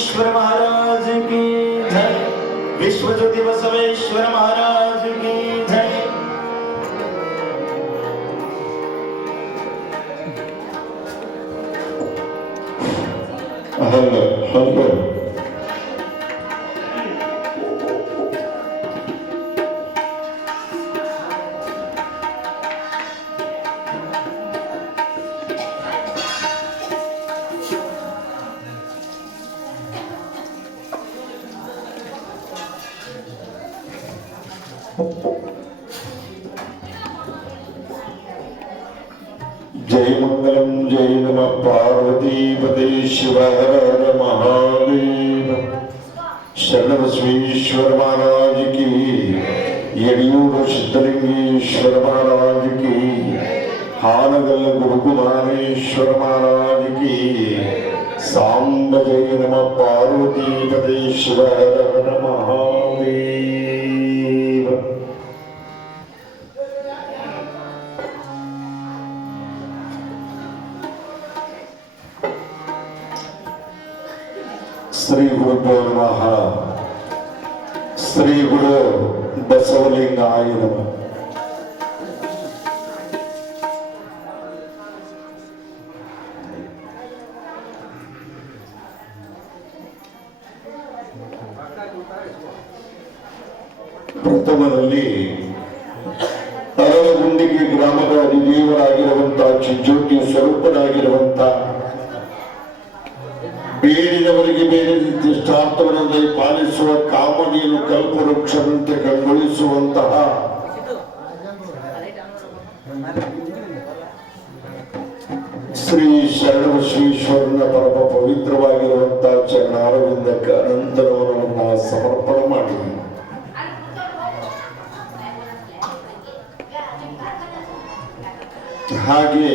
बसवेश्वर महाराज की जय। विश्व ज्योति बसवेश्वर महाराज की जय। हल्लो हल्लो जय मंगलम जय नमः पार्वती पते शिव हर हर महादेव। शरणबसवेश्वर महाराज की, यडियूर सिद्धलिंगेश्वर महाराज की, हानगल गुरुकुमारेश्वर महाराज की। सांब जय नमः पार्वती पते शिव हर हर महादेव। श्री गुरुभ्यो नमः। श्री गुरु बसवलिंगाय नमः। ಪ್ರಥಮದಲ್ಲಿ ಅರಳಗುಂಡಿಗೆ ಗ್ರಾಮದ ಅಧಿದೇವರಾಗಿರುವಂತಹ ಚಿಜ್ಯೋತಿ ಸ್ವರೂಪನಾಗಿರುವಂತ ಬೇಡಿದವರಿಗೆ ಬೇರೆ ಇಷ್ಟಾರ್ಥವನ್ನು ಪಾಲಿಸುವ ಕಾಮನೆಯನ್ನು ಕಲ್ಪವೃಕ್ಷದಂತೆ ಕಂಗೊಳಿಸುವಂತಹ ಶ್ರೀ ಶರಣಬಸವೇಶ್ವರನ ಪರಮ ಪವಿತ್ರವಾಗಿರುವಂತಹ ಚರಣಾರವಿಂದಕ್ಕೆ ಅನಂತರವನ್ನು ಸಮರ್ಪಣೆ ಮಾಡಿ ಹಾಗೆ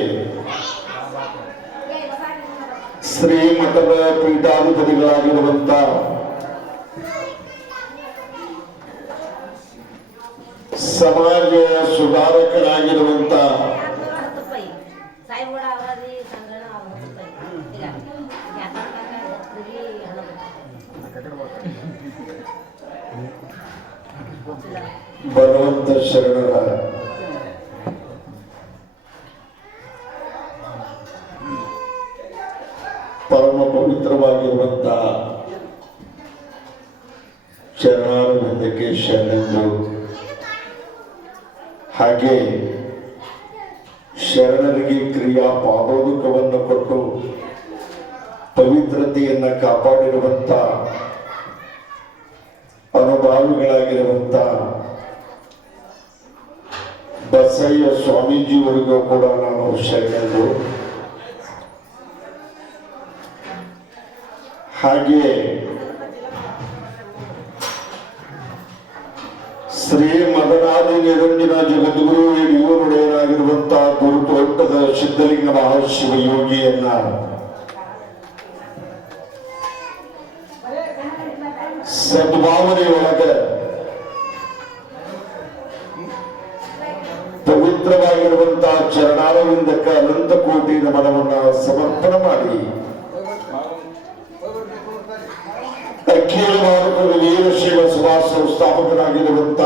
ಶ್ರೀಮಠದ ಪೀಠಾಧಿಪತಿಗಳಾಗಿರುವಂತ ಸಮಾಜ ಸುಧಾರಕರಾಗಿರುವಂತ ಬಲವಂತ ಶರಣರ ಪರಮ ಪವಿತ್ರವಾಗಿರುವಂತ ಚರಣಾರವಿಂದಕ್ಕೆ ಶರಣೆಂದು, ಹಾಗೆ ಶರಣರಿಗೆ ಕ್ರಿಯಾ ಪಾದೋದಕವನ್ನು ಕೊಟ್ಟು ಪವಿತ್ರತೆಯನ್ನ ಕಾಪಾಡಿರುವಂತ ಅನುಭಾವಿಗಳಾಗಿರುವಂತ ಬಸಯ್ಯ ಸ್ವಾಮೀಜಿಯವರಿಗೂ ಕೂಡ ನಾನು ಶರಣೆಂದು, ಹಾಗೆ ಶ್ರೀ ಮದನಾದಿ ನಿರಂಜನ ಜಗದ್ಗುರು ಯಡಿಯೂರೊಡೆಯರಾಗಿರುವಂತಹ ಗುರುತೋಟದ ಸಿದ್ಧಲಿಂಗ ಮಹಾಶಿವ ಯೋಗಿಯನ್ನ ಸದ್ಭಾವನೆಯೊಳಗ ಪವಿತ್ರವಾಗಿರುವಂತಹ ಚರಣಾರವಿಂದಕ್ಕೆ ಅನಂತ ಕೋಟಿ ನಮನವನ್ನ ಸಮರ್ಪಣೆ ಮಾಡಿ ಅಖಿಲ ಭಾರತದ ವೀರಶೈವ ಸಮಾಜ ಸಂಸ್ಥಾಪಕರಾಗಿರುವಂತ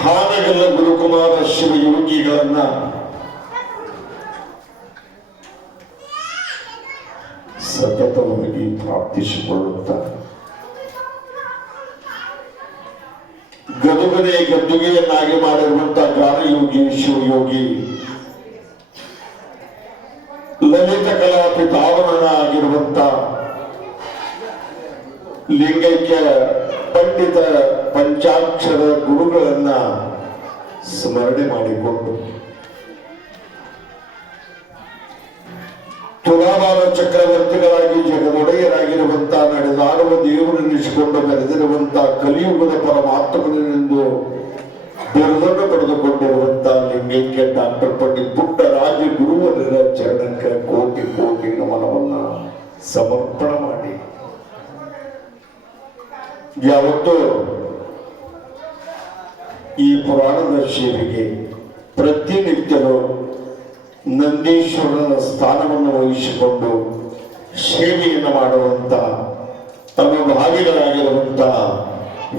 ಹಾನಗಲ್ಲ ಗುರುಕುಮಾರ ಶಿವಯೋಗಿಗಳನ್ನ ಸತತವಾಗಿ ಪ್ರಾರ್ಥಿಸಿಕೊಳ್ಳುತ್ತ ಗದುಗನೆ ಗದ್ದುಗೆಯನ್ನಾಗಿ ಮಾಡಿರುವಂತಹ ಗಾನಯೋಗಿ ಶಿವಯೋಗಿ ಲಲಿತ ಕಲಾ ಪಿತಾಮಹನ ಆಗಿರುವಂತ ಲಿಂಗೈಕ್ಯ ಪಂಡಿತ ಪಂಚಾಕ್ಷರ ಗುರುಗಳನ್ನ ಸ್ಮರಣೆ ಮಾಡಿಕೊಂಡು ತುಲಾಭಾರ ಚಕ್ರವರ್ತಿಗಳಾಗಿ ಜಗದೊಡೆಯರಾಗಿರುವಂತ ನಡೆದಾಡುವ ದೇವರನ್ನಿಸಿಕೊಂಡು ಮೆರೆದಿರುವಂತ ಕಲಿಯುಗದ ಪರಮಾತ್ಮನೆಂದು ಬಿರುದನ್ನು ಪಡೆದುಕೊಂಡಿರುವಂತ ಲಿಂಗೈಕ್ಯ ಡಾಕ್ಟರ್ ಪಂಡಿತ್ ಪುಟ್ಟರಾಜ ಗುರುವರ ಚರಣಕ್ಕೆ ಕೋಟಿ ಕೋಟಿ ನಮನವನ್ನ ಸಮರ್ಪಣೆ ಮಾಡಿ ಯಾವತ್ತೂ ಈ ಪುರಾಣದ ಸೇವೆಗೆ ಪ್ರತಿನಿತ್ಯನೂ ನಂದೀಶ್ವರನ ಸ್ಥಾನವನ್ನು ವಹಿಸಿಕೊಂಡು ಸೇವೆಯನ್ನು ಮಾಡುವಂತ ಅನುಭಾವಿಗಳಾಗಿರುವಂತ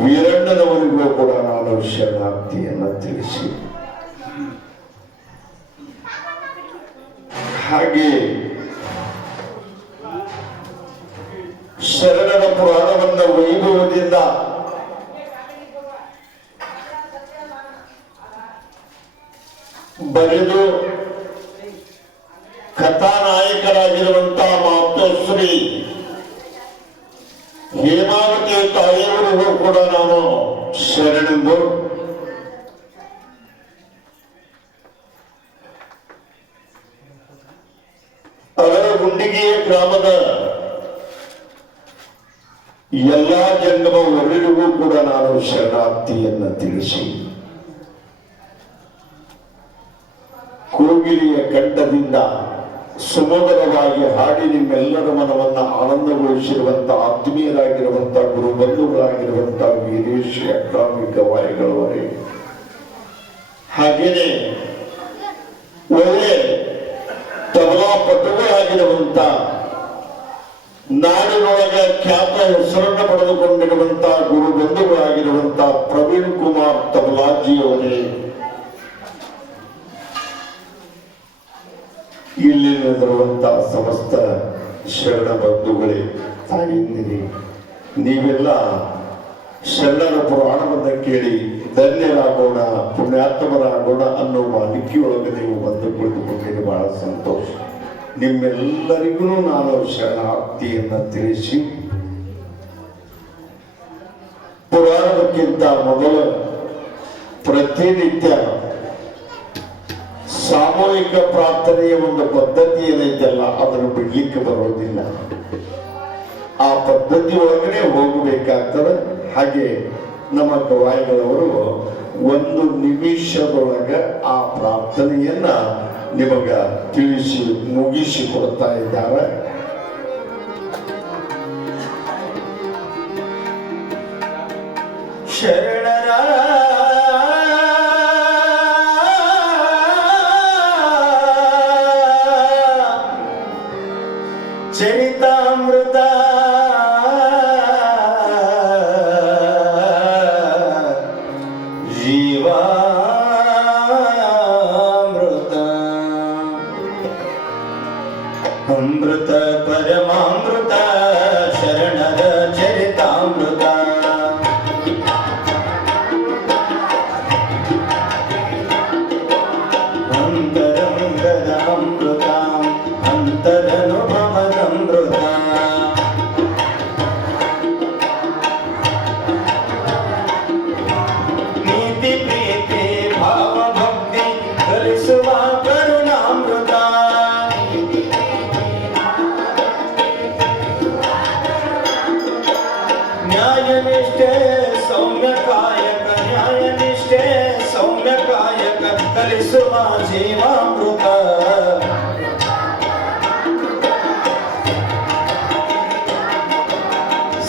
ವೀರಣ್ಣನವರಿಗೂ ಕೂಡ ನಾನು ಶರಣಾರ್ಥಿಯನ್ನು ತಿಳಿಸಿ, ಹಾಗೆ ಶರಣರ ಪುರಾಣವನ್ನ ವೈಭವದಿಂದ ಬರೆದು ಕಥಾನಾಯಕರಾಗಿರುವಂತಹ ಮಾತೋಶ್ರೀ ಹೇಮಾವತಿ ತಾಯಿಯವರಿಗೂ ಕೂಡ ನಾನು ಶರಣೆಂದು, ಅರಗುಂಡಿಗೆಯ ಗ್ರಾಮದ ಎಲ್ಲಾ ಜಂಗಮ ವರಿಗೂ ಕೂಡ ನಾನು ಶರಣಾರ್ಥಿಯನ್ನು ತಿಳಿಸಿ, ಕೋಗಿಲಿಯ ಕಂಠದಿಂದ ಸುಮಧುರವಾಗಿ ಹಾಡಿ ನಿಮ್ಮೆಲ್ಲರ ಮನವನ್ನ ಆನಂದಗೊಳಿಸಿರುವಂತಹ ಆತ್ಮೀಯರಾಗಿರುವಂತಹ ಗುರು ಬಂಧುಗಳಾಗಿರುವಂತಹ ವೀರೇಶ್ ಅಕ್ರಾಮಿಕ ವಾಯುಗಳವರೇ, ಹಾಗೇನೆ ಒಳ್ಳೆ ತಬಲಾ ಪಟುಗಳಾಗಿರುವಂತ ನಾಡಿನೊಳಗ ಖ್ಯಾತ ಹೆಸರನ್ನು ಪಡೆದುಕೊಂಡಿರುವಂತಹ ಗುರು ಬಂಧುಗಳಾಗಿರುವಂತಹ ಪ್ರವೀಣ್ ಕುಮಾರ್ ತಬಲಾಜಿಯವರೇ, ಇಲ್ಲಿ ನಿಂತಿರುವಂತಹ ಸಮಸ್ತ ಶರಣ ಬಂಧುಗಳೇ, ತಾಯಿಂದಿರಿ, ನೀವೆಲ್ಲ ಶರಣರ ಪುರಾಣವನ್ನು ಕೇಳಿ ಧನ್ಯರಾಗೋಣ, ಪುಣ್ಯಾತ್ಮರಾಗೋಣ ಅನ್ನೋ ಮಾಲಿಕೆಯೊಳಗೆ ನೀವು ಬಂದು ಕುಳಿತುಕೊಂಡಿದ್ದು ಬಹಳ ಸಂತೋಷ. ನಿಮ್ಮೆಲ್ಲರಿಗೂ ನಾನು ಶರಣಾರ್ಥಿಯನ್ನು ತಿಳಿಸಿ, ಪುರಾಣಕ್ಕಿಂತ ಮೊದಲು ಪ್ರತಿನಿತ್ಯ ಸಾಮೂಹಿಕ ಪ್ರಾರ್ಥನೆಯ ಒಂದು ಪದ್ಧತಿ ಏನೈತಲ್ಲ ಅದನ್ನು ಬಿಡ್ಲಿಕ್ಕೆ ಬರೋದಿಲ್ಲ. ಆ ಪದ್ಧತಿ ಒಳಗಡೆ ಹೋಗಬೇಕಾಗ್ತದೆ. ಹಾಗೆ ನಮ್ಮ ಗವಾಯಿಗಳವರು 1 ನಿಮಿಷದೊಳಗ ಆ ಪ್ರಾರ್ಥನೆಯನ್ನ ನಿಮಗ ತಿಳಿಸಿ ಮುಗಿಸಿ ಕೊಡ್ತಾ ಇದ್ದಾರೆ. ಶರಣರ ಚರಿತಾಮೃತ ಜೀವಾಮೃತ ಅಮೃತ ಪರಮಾಮೃತ ಶರಣರ ಚರಿತಾಮೃತ ಅಂತರಂಗದ ಅಮೃತ ಅಂತರನುಭವದಮೃತ ನೀತಿ ಪ್ರೀತಿ ಭಾವ ಭಕ್ತಿ ಕಲಿಸುವ ಕರುಣಾಮೃತ ನ್ಯಾಯನಿಷ್ಠೆ ಸೌಮ್ಯ ಕಾಯಕ ನ್ಯಾಯನಿಷ್ಠೆ ಸೌಮ್ಯ ಕಾಯಕ ಕಲಿಸುವ ಜೀವಾಮೃತ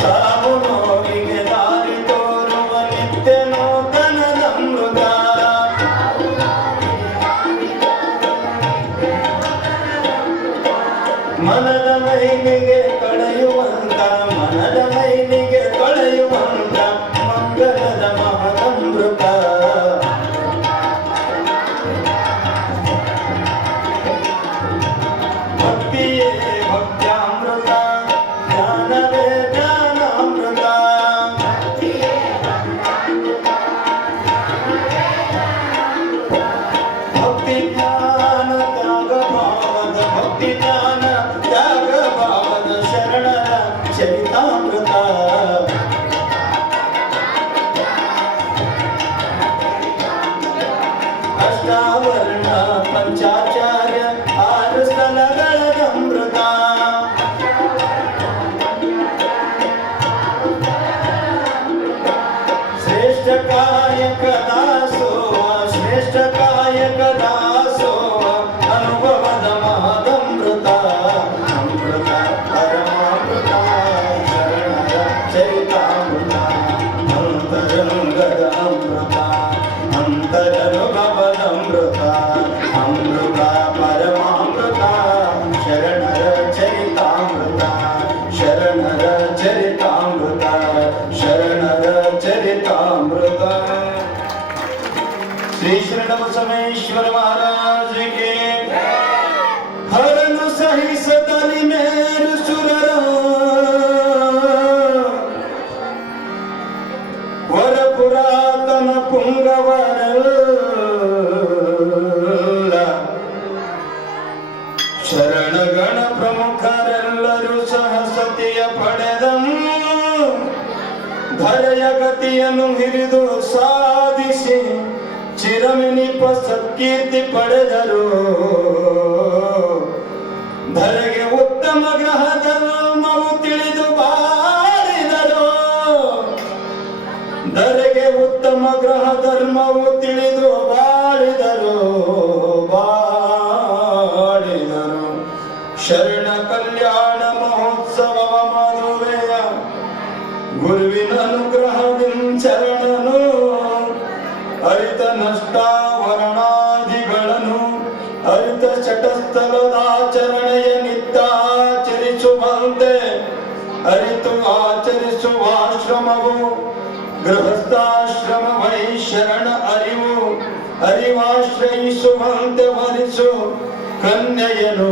ಸಾವು ನೋವಿಗೆ ದಾರಿ ತೋರುವ ನಿತ್ಯ ನೂತನದಮೃತ ಮನದ ಮೈಲಿಗೆ ಕಳೆಯುವಂತ ಮನದ ಮೈಲಿಗೆ ಕಳೆಯುವಂತ ಮಂಗಲದ ಮಹದಮೃತ ಭಕ್ತಿಯೇ ಭಕ್ತ್ಯಾಮೃತ ಜ್ಞಾನವೇ ಜ್ಞಾನಾಮೃತ ಭಕ್ತಿ ಜ್ಞಾನ ತ್ಯಾಗ ಭಾವದ ಭಕ್ತಿ ಜ್ಞಾನ ತ್ಯಾಗ ಭಾವದ ಶರಣರ ಚರಿತಾಮೃತ ಪಡೆದರು ಸಹಸತಿಯ ಪಡೆದನು ಧರೆಯ ಗತಿಯನ್ನು ಹಿರಿದು ಸಾಧಿಸಿ ಚಿರಮಿನಿಪ ಸತ್ಕೀರ್ತಿ ಪಡೆದರು ಧರೆಗೆ ಉತ್ತಮ ಗ್ರಹ ಧರ್ಮವು ತಿಳಿದು ಬಾಳಿದರು ಧರೆಗೆ ಉತ್ತಮ ಗ್ರಹ ಧರ್ಮವು ತಿಳಿದು ಬಾಳಿದರು ಶರಣ ಕಲ್ಯಾಣ ಮಹೋತ್ಸವ ಮದುವೆಯ ಗುರುವಿನ ಅನುಗ್ರಹದಿಂದ ಶರಣನು ಅರಿತ ನಷ್ಟಾವರಣಾದಿಗಳನ್ನು ಅರಿತ ಚಟಸ್ಥಲದಾಚರಣೆಯ ನಿತ್ಯಾಚರಿಸುವಂತೆ ಅರಿತು ಆಚರಿಸುವ ಆಶ್ರಮವು ಗೃಹಸ್ಥಾಶ್ರಮ ವೈಶರಣ ಅರಿವಾಶ್ರಯಿಸುವಂತೆ ವರಿಸು ಕನ್ಯೆಯನು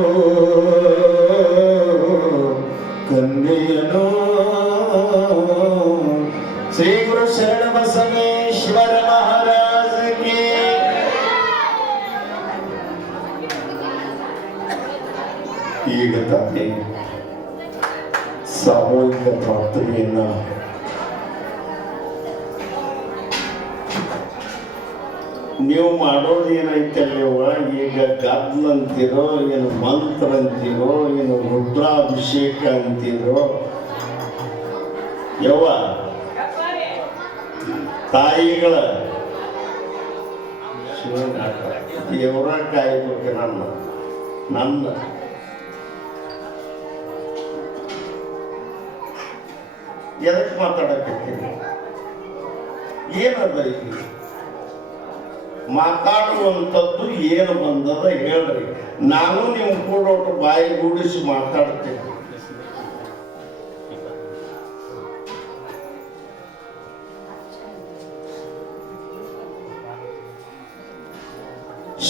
ಶ್ರೀ ಗುರು ಶರಣ ಬಸವೇಶ್ವರ ಮಹಾರಾಜಗೆ ಈಗ ತಾನೇ ಸಾಮೂಹಿಕ ಪ್ರಾರ್ಥನೆಯನ್ನ ನೀವು ಮಾಡೋದು ಏನೈತಲ್ಲವ ಈಗ ಗದ್ಲ ಅಂತೀರೋ ಏನು ಮಂತ್ರ ಅಂತೀರೋ ಏನು ರುದ್ರಾಭಿಷೇಕ ಅಂತೀರೋ ಯವ್ವ ತಾಯಿಗಳ ದೇವರ ಕಾಯ್ಬೇಕು ನನ್ನ ಎದಕ್ಕೆ ಮಾತಾಡಕತ್ತೀನಿ ಏನದ ಇಲ್ಲಿ ಮಾತಾಡುವಂಥದ್ದು ಏನು ಬಂದದ ಹೇಳ್ರಿ ನಾನು ನೀವು ಕೂಡೋಟು ಬಾಯಿ ಗೂಡಿಸಿ ಮಾತಾಡ್ತೇನೆ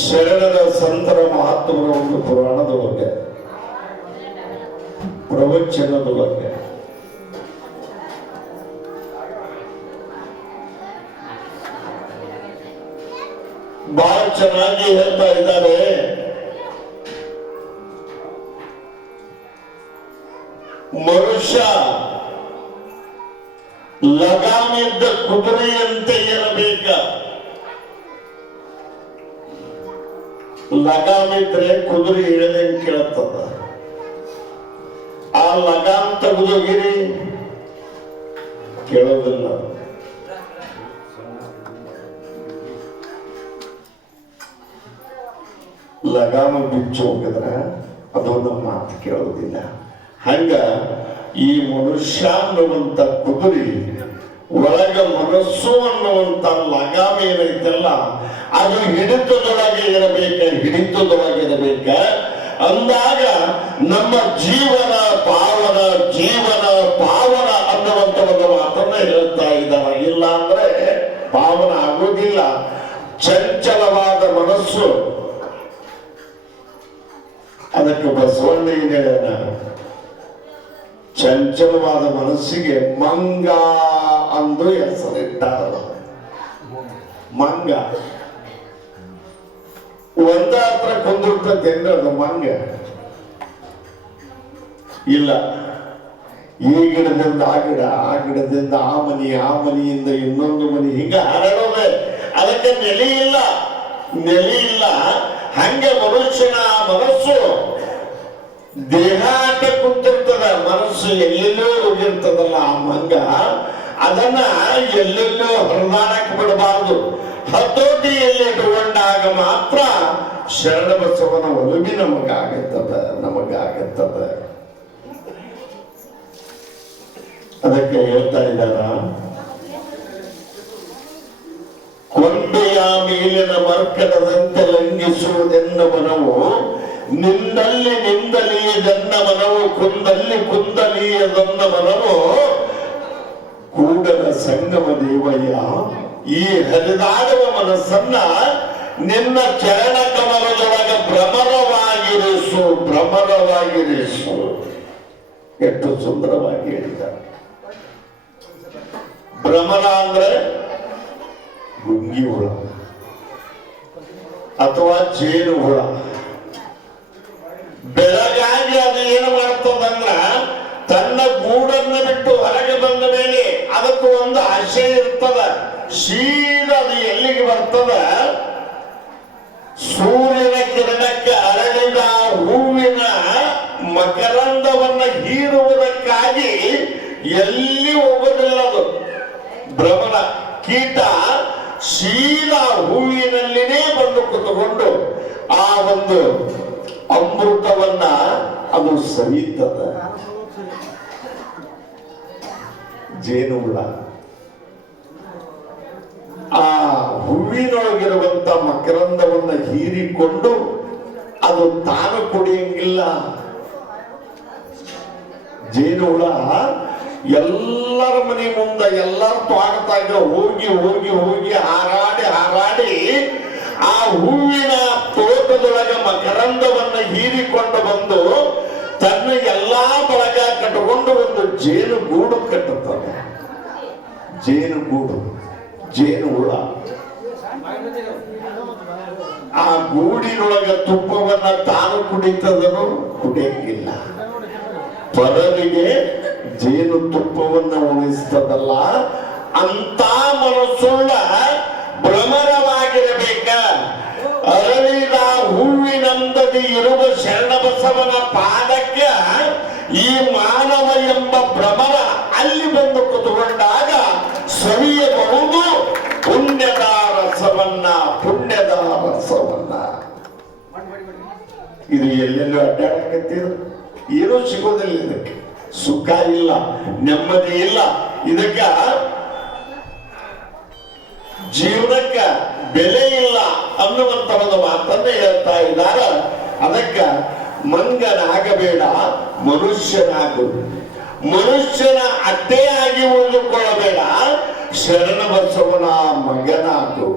ಶರಣರ ಸಂತರ ಮಹಾತ್ಮರ ಒಂದು ಪುರಾಣದ ಬಗ್ಗೆ ಪ್ರವಚನದ ಬಗ್ಗೆ ಬಹಳ ಚೆನ್ನಾಗಿ ಹೇಳ್ತಾ ಇದ್ದಾರೆ. ಮನುಷ್ಯ ಲಗಾಮಿದ್ದ ಕುದುರೆಯಂತೆ ಇರಬೇಕ. ಲಗಾಮಿದ್ರೆ ಕುದುರೆ ಇಳದಂಗೆ ಕೇಳ್ತದ. ಆ ಲಗಾಮ್ ತೆಗೆದೋಗಿರಿ ಕೇಳೋದಿಲ್ಲ. ಲಗಾಮ ಬಿಚ್ಚು ಹೋಗಿದ್ರೆ ಅದು ನಮ್ಮ ಮಾತು ಕೇಳೋದಿಲ್ಲ. ಹಂಗ ಈ ಮನುಷ್ಯ ಅನ್ನುವಂತ ಕುದುರೆ ಒಳಗ ಮನಸ್ಸು ಅನ್ನುವಂತ ಲಗಾಮ ಏನೈತಲ್ಲ ಅದು ಹಿಡಿತದೊಳಗೆ ಇರಬೇಕ. ಅಂದಾಗ ನಮ್ಮ ಜೀವನ ಪಾವನ ಅನ್ನುವಂತ ಒಂದು ಮಾತನ್ನ ಹೇಳ್ತಾ ಇದ್ದಾರೆ. ಇಲ್ಲ ಅಂದ್ರೆ ಪಾವನ ಆಗೋದಿಲ್ಲ. ಚಂಚಲವಾದ ಮನಸ್ಸು, ಅದಕ್ಕೆ ಬಸವಣ್ಣ ಏನ್ ಹೇಳ್ಯಾನ, ಚಂಚಲವಾದ ಮನಸ್ಸಿಗೆ ಮಂಗ ಅಂದು ಹೆಸರಿಟ್ಟಾರ. ಮಂಗ ಒಂದ ಹತ್ರ ಕುಂದಿರ್ತೇನ್ರಿ ಅದು ಮಂಗ ಇಲ್ಲ. ಈ ಗಿಡದಿಂದ ಆ ಗಿಡ, ಆ ಗಿಡದಿಂದ ಆ ಮನಿಯಿಂದ ಇನ್ನೊಂದು ಮನಿ, ಹಿಂಗ ಹರಡೋದೆ. ಅದಕ್ಕೆ ನೆಲೆ ಇಲ್ಲ. ಹಂಗೆ ಮನುಷ್ಯನ ಮನಸ್ಸು ದೇಹ ಆಟ ಕುಂತಿರ್ತದ. ಮನಸ್ಸು ಎಲ್ಲೆಲ್ಲೋ ಹೋಗಿರ್ತದಲ್ಲ ಆ ಮಂಗ, ಅದನ್ನ ಎಲ್ಲೆಲ್ಲೋ ಹರಿದಾಡಕ್ ಬಿಡಬಾರದು. ಹತೋಟಿಯಲ್ಲಿ ಇಟ್ಟುಕೊಂಡಾಗ ಮಾತ್ರ ಶರಣ ಬಸವನ ಒಲುಮೆ ನಮಗಾಗುತ್ತದ. ಅದಕ್ಕೆ ಹೇಳ್ತಾ ಇದ್ದಾರ, ಕೊಂಡೆಯ ಮೇಲಿನ ಮರ್ಕಡದಂತೆ ಲಂಘಿಸುವುದೆನ್ನ ಮನವು, ನಿಂದಲಿಯದನ್ನ ಮನವು, ಕುಂದಲಿಯದನ್ನ ಮನವು, ಕೂಡಲ ಸಂಗಮ ದೇವಯ್ಯ. ಈ ಹರಿದಾಡುವ ಮನಸ್ಸನ್ನ ನಿನ್ನ ಚರಣ ಕಮಲದೊಳಗ ಭ್ರಮರವಾಗಿರಿಸು. ಎಷ್ಟು ಸುಂದರವಾಗಿ ಹೇಳಿದ್ದಾರೆ. ಭ್ರಮರ ಅಂದ್ರೆ ಗುಂಗಿ ಹುಳ ಅಥವಾ ಜೇನು ಹುಳ. ಬೆಳಗಾಗಿ ಅದು ಏನು ಮಾಡ್ತದಂದ್ರ ತನ್ನ ಗೂಡನ್ನು ಬಿಟ್ಟು ಹೊರಗೆ ಬಂದ ಮೇಲೆ ಅದಕ್ಕೆ ಒಂದು ಆಶೆ ಇರ್ತದ. ಸೀದಾ ಅದು ಎಲ್ಲಿಗೆ ಬರ್ತದ? ಸೂರ್ಯನ ಕಿರಣಕ್ಕೆ ಅರಳಿದ ಹೂವಿನ ಮಕರಂದವನ್ನ ಹೀರುವುದಕ್ಕಾಗಿ ಎಲ್ಲಿ ಹೋಗೋದಿಲ್ಲ. ಅದು ಭ್ರಮಣ ಕೀಟ ಸೀದಾ ಹೂವಿನಲ್ಲಿನೇ ಬಂದು ಕುತ್ಕೊಂಡು ಆ ಒಂದು ಅಮೃತವನ್ನ ಅದು ಸವಿತದ. ಜೇನುಹುಳ ಆ ಹೂವಿನೊಳಗಿರುವಂತ ಮಕರಂದವನ್ನ ಹೀರಿಕೊಂಡು ಅದು ತಾನು ಕುಡಿಯಂಗಿಲ್ಲ. ಜೇನುಹುಳ ಎಲ್ಲರ ಮನೆ ಮುಂದೆ ಎಲ್ಲರ ತೋಟದಾಗ ಹೋಗಿ ಹೋಗಿ ಹೋಗಿ ಹಾರಾಡಿ ಹಾರಾಡಿ ಆ ಹೂವಿನ ತೋಟದೊಳಗೆ ಮಕರಂದವನ್ನ ಹೀರಿಕೊಂಡು ಬಂದು ತನ್ನ ಎಲ್ಲಾ ಬಳಗ ಕಟ್ಟಿಕೊಂಡು ಒಂದು ಜೇನು ಗೂಡು ಕಟ್ಟುತ್ತದೆ. ಜೇನುಗೂಡು, ಜೇನುಹುಳ ಆ ಗೂಡಿನೊಳಗೆ ತುಪ್ಪವನ್ನ ತಾನು ಕುಡಿತದನು, ಕುಡಿಯಂಗಿಲ್ಲ. ಪರರಿಗೆ ಜೇನು ತುಪ್ಪವನ್ನ ಉಣಿಸ್ತದಲ್ಲ, ಅಂತ ಮನಸ್ಸುಳ್ಳ ಭ್ರಮರವಾಗಿರಬೇಕ. ಅರಳಿದ ಹೂವಿನಂದದಿ ಇರುವ ಶರಣಬಸವನ ಪಾದಕ್ಕೆ ಈ ಮಾನವ ಎಂಬ ಭ್ರಮರ ಅಲ್ಲಿ ಬಂದು ಕುತುಕೊಂಡಾಗ ಸವಿಯಬಹುದು ಪುಣ್ಯದ ರಸವನ್ನ, ಪುಣ್ಯದ ರಸವನ್ನ. ಇದು ಎಲ್ಲೆಲ್ಲೂ ಅಡ್ಡಾಡಕತ್ತಿದ್ರು, ಏನೂ ಸಿಗೋದಿಲ್ಲ. ಇದಕ್ಕೆ ಸುಖ ಇಲ್ಲ, ನೆಮ್ಮದಿ ಇಲ್ಲ. ಇದಕ್ಕ ಜೀವನಕ್ಕ ಬೆಲೆ ಇಲ್ಲ ಅನ್ನುವಂತ ಒಂದು ಮಾತನ್ನ ಹೇಳ್ತಾ ಇದ್ದಾರ. ಅದಕ್ಕ ಮಂಗನಾಗಬೇಡ, ಮನುಷ್ಯನಾಗು. ಮನುಷ್ಯನ ಅಡ್ಡೆಯಾಗಿ ಉಳಿದುಕೊಳ್ಳಬೇಡ, ಶರಣಬಸವನ ಮಗನಾಗು.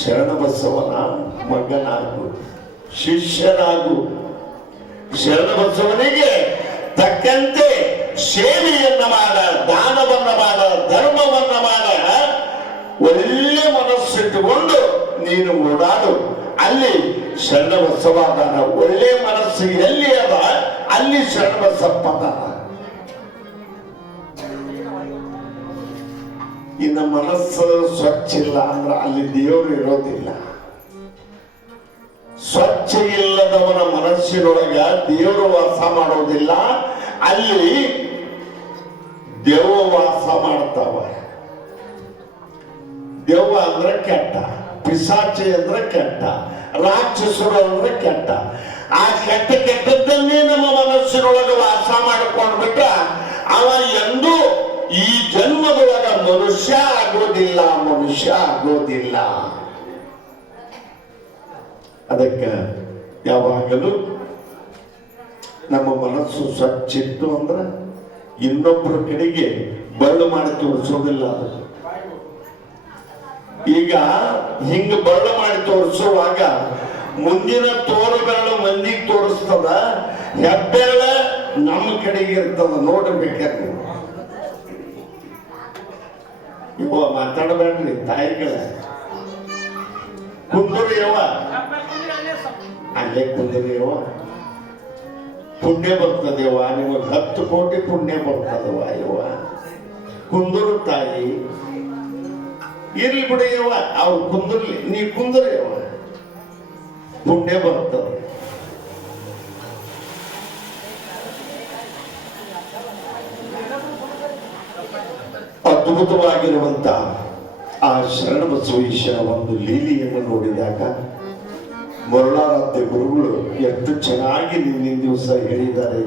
ಶರಣಬಸವನ ಮಗನಾಗು, ಶಿಷ್ಯನಾಗು. ಶರಣಬಸವನಿಗೆ ತಕ್ಕಂತೆ ಸೇವೆಯನ್ನ ಮಾಡ, ದಾನವನ್ನ ಮಾಡ, ಧರ್ಮವನ್ನ ಮಾಡ. ಒಳ್ಳೆ ಮನಸ್ಸಿಟ್ಟುಕೊಂಡು ನೀನು ಓಡಾಡು. ಅಲ್ಲಿ ಶರಣಬಸವಾದನ. ಒಳ್ಳೆ ಮನಸ್ಸು ಎಲ್ಲಿ ಅದ ಅಲ್ಲಿ ಶರಣಬಸಪ್ಪದಾನ. ಇನ್ನು ಮನಸ್ಸು ಸ್ವಚ್ಛ ಇಲ್ಲ ಅಂದ್ರೆ ಅಲ್ಲಿ ದೇವರು ಇರೋದಿಲ್ಲ. ಸ್ವಚ್ಛ ಇಲ್ಲದವನ ಮನಸ್ಸಿನೊಳಗ ದೇವರು ವಾಸ ಮಾಡೋದಿಲ್ಲ. ಅಲ್ಲಿ ದೆವ್ವ ವಾಸ ಮಾಡ್ತಾವ. ದೆವ್ವ ಅಂದ್ರೆ ಕೆಟ್ಟ, ಪಿಸಾಚಿ ಅಂದ್ರೆ ಕೆಟ್ಟ, ರಾಕ್ಷಸರು ಅಂದ್ರೆ ಕೆಟ್ಟ. ಆ ಕೆಟ್ಟ ಕೆಟ್ಟದ್ದನ್ನೇ ನಮ್ಮ ಮನಸ್ಸಿನೊಳಗೆ ವಾಸ ಮಾಡಿಕೊಂಡ್ಬಿಟ್ಟ ಅವ ಎಂದೂ ಈ ಜನ್ಮದೊಳಗ ಮನುಷ್ಯ ಆಗೋದಿಲ್ಲ, ಮನುಷ್ಯ ಆಗೋದಿಲ್ಲ. ಅದಕ್ಕೆ ಯಾವಾಗಲೂ ನಮ್ಮ ಮನಸ್ಸು ಸ್ವಚ್ಛ ಇತ್ತು ಅಂದ್ರೆ ಇನ್ನೊಬ್ಬರ ಕಡೆಗೆ ಬಳ್ಳು ಮಾಡಿ ತೋರಿಸೋದಿಲ್ಲ. ಅದು ಈಗ ಹಿಂಗ ಬಳ್ಳು ಮಾಡಿ ತೋರಿಸುವಾಗ ಮುಂದಿನ ತೋರು ಬೆರಳು ಮಂದಿಗೆ ತೋರಿಸ್ತದ, ಹೆಬ್ಬೆರಳ ನಮ್ಮ ಕಡೆಗೆ ಇರ್ತದ. ನೋಡ್ಬೇಕಾದ್ರೆ ಇವ ಮಾತಾಡಬೇಡ್ರಿ ತಾಯಿಗಳ. ಕುಂದರಿ ಯವ, ಅಲ್ಲೇ ಕುಂದರಿ ಯವ. ಪುಣ್ಯ ಬರ್ತದೇವ, ನಿಮಗೆ 10 ಕೋಟಿ ಪುಣ್ಯ ಬರ್ತದವ ಯವ. ಕುಂದರು ತಾಯಿ, ಇರ್ಲಿ ಬಿಡಿ ಯವ, ಅವ್ರು ಕುಂದರ್ಲಿ, ನೀ ಕುಂದರಿ ಯವ, ಪುಣ್ಯ ಬರ್ತದೆ. ಅದ್ಭುತವಾಗಿರುವಂತ ಆ ಶರಣಬಸವೇಶ್ವರ ಒಂದು ಲೀಲೆಯನ್ನು ನೋಡಿದಾಗ ಮರುಳಾರಾಧ್ಯ ಗುರುಗಳು ಎಷ್ಟು ಚೆನ್ನಾಗಿ ನಿನ್ನಿನ ದಿವಸ ಹೇಳಿದ್ದಾರೆ.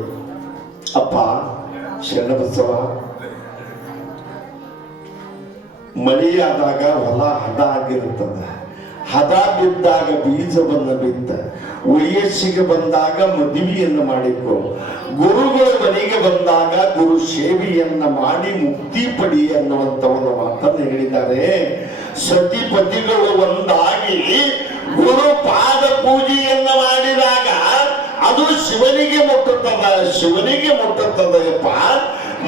ಅಪ್ಪ ಶರಣಬಸವ, ಮಳೆಯಾದಾಗ ಹೊಲ ಹದ ಆಗಿರುತ್ತದೆ. ಹದ ಬಿದ್ದಾಗ ಬೀಜವನ್ನು ಬಿತ್ತ, ವಯಸ್ಸಿಗೆ ಬಂದಾಗ ಮದುವೆಯನ್ನು ಮಾಡಿಕೊ, ಗುರುಗಳ ಮನೆಗೆ ಬಂದಾಗ ಗುರು ಸೇವೆಯನ್ನ ಮಾಡಿ ಮುಕ್ತಿ ಪಡಿ ಅನ್ನುವಂತ ಒಂದು ಮಾತನ್ನು ಹೇಳಿದ್ದಾರೆ. ಸತಿಪತಿಗಳು ಒಂದಾಗಿ ಗುರು ಪಾದ ಪೂಜೆಯನ್ನ ಮಾಡಿದಾಗ ಅದು ಶಿವನಿಗೆ ಮುಟ್ಟುತ್ತದ, ಶಿವನಿಗೆ ಮುಟ್ಟುತ್ತದಪ್ಪ.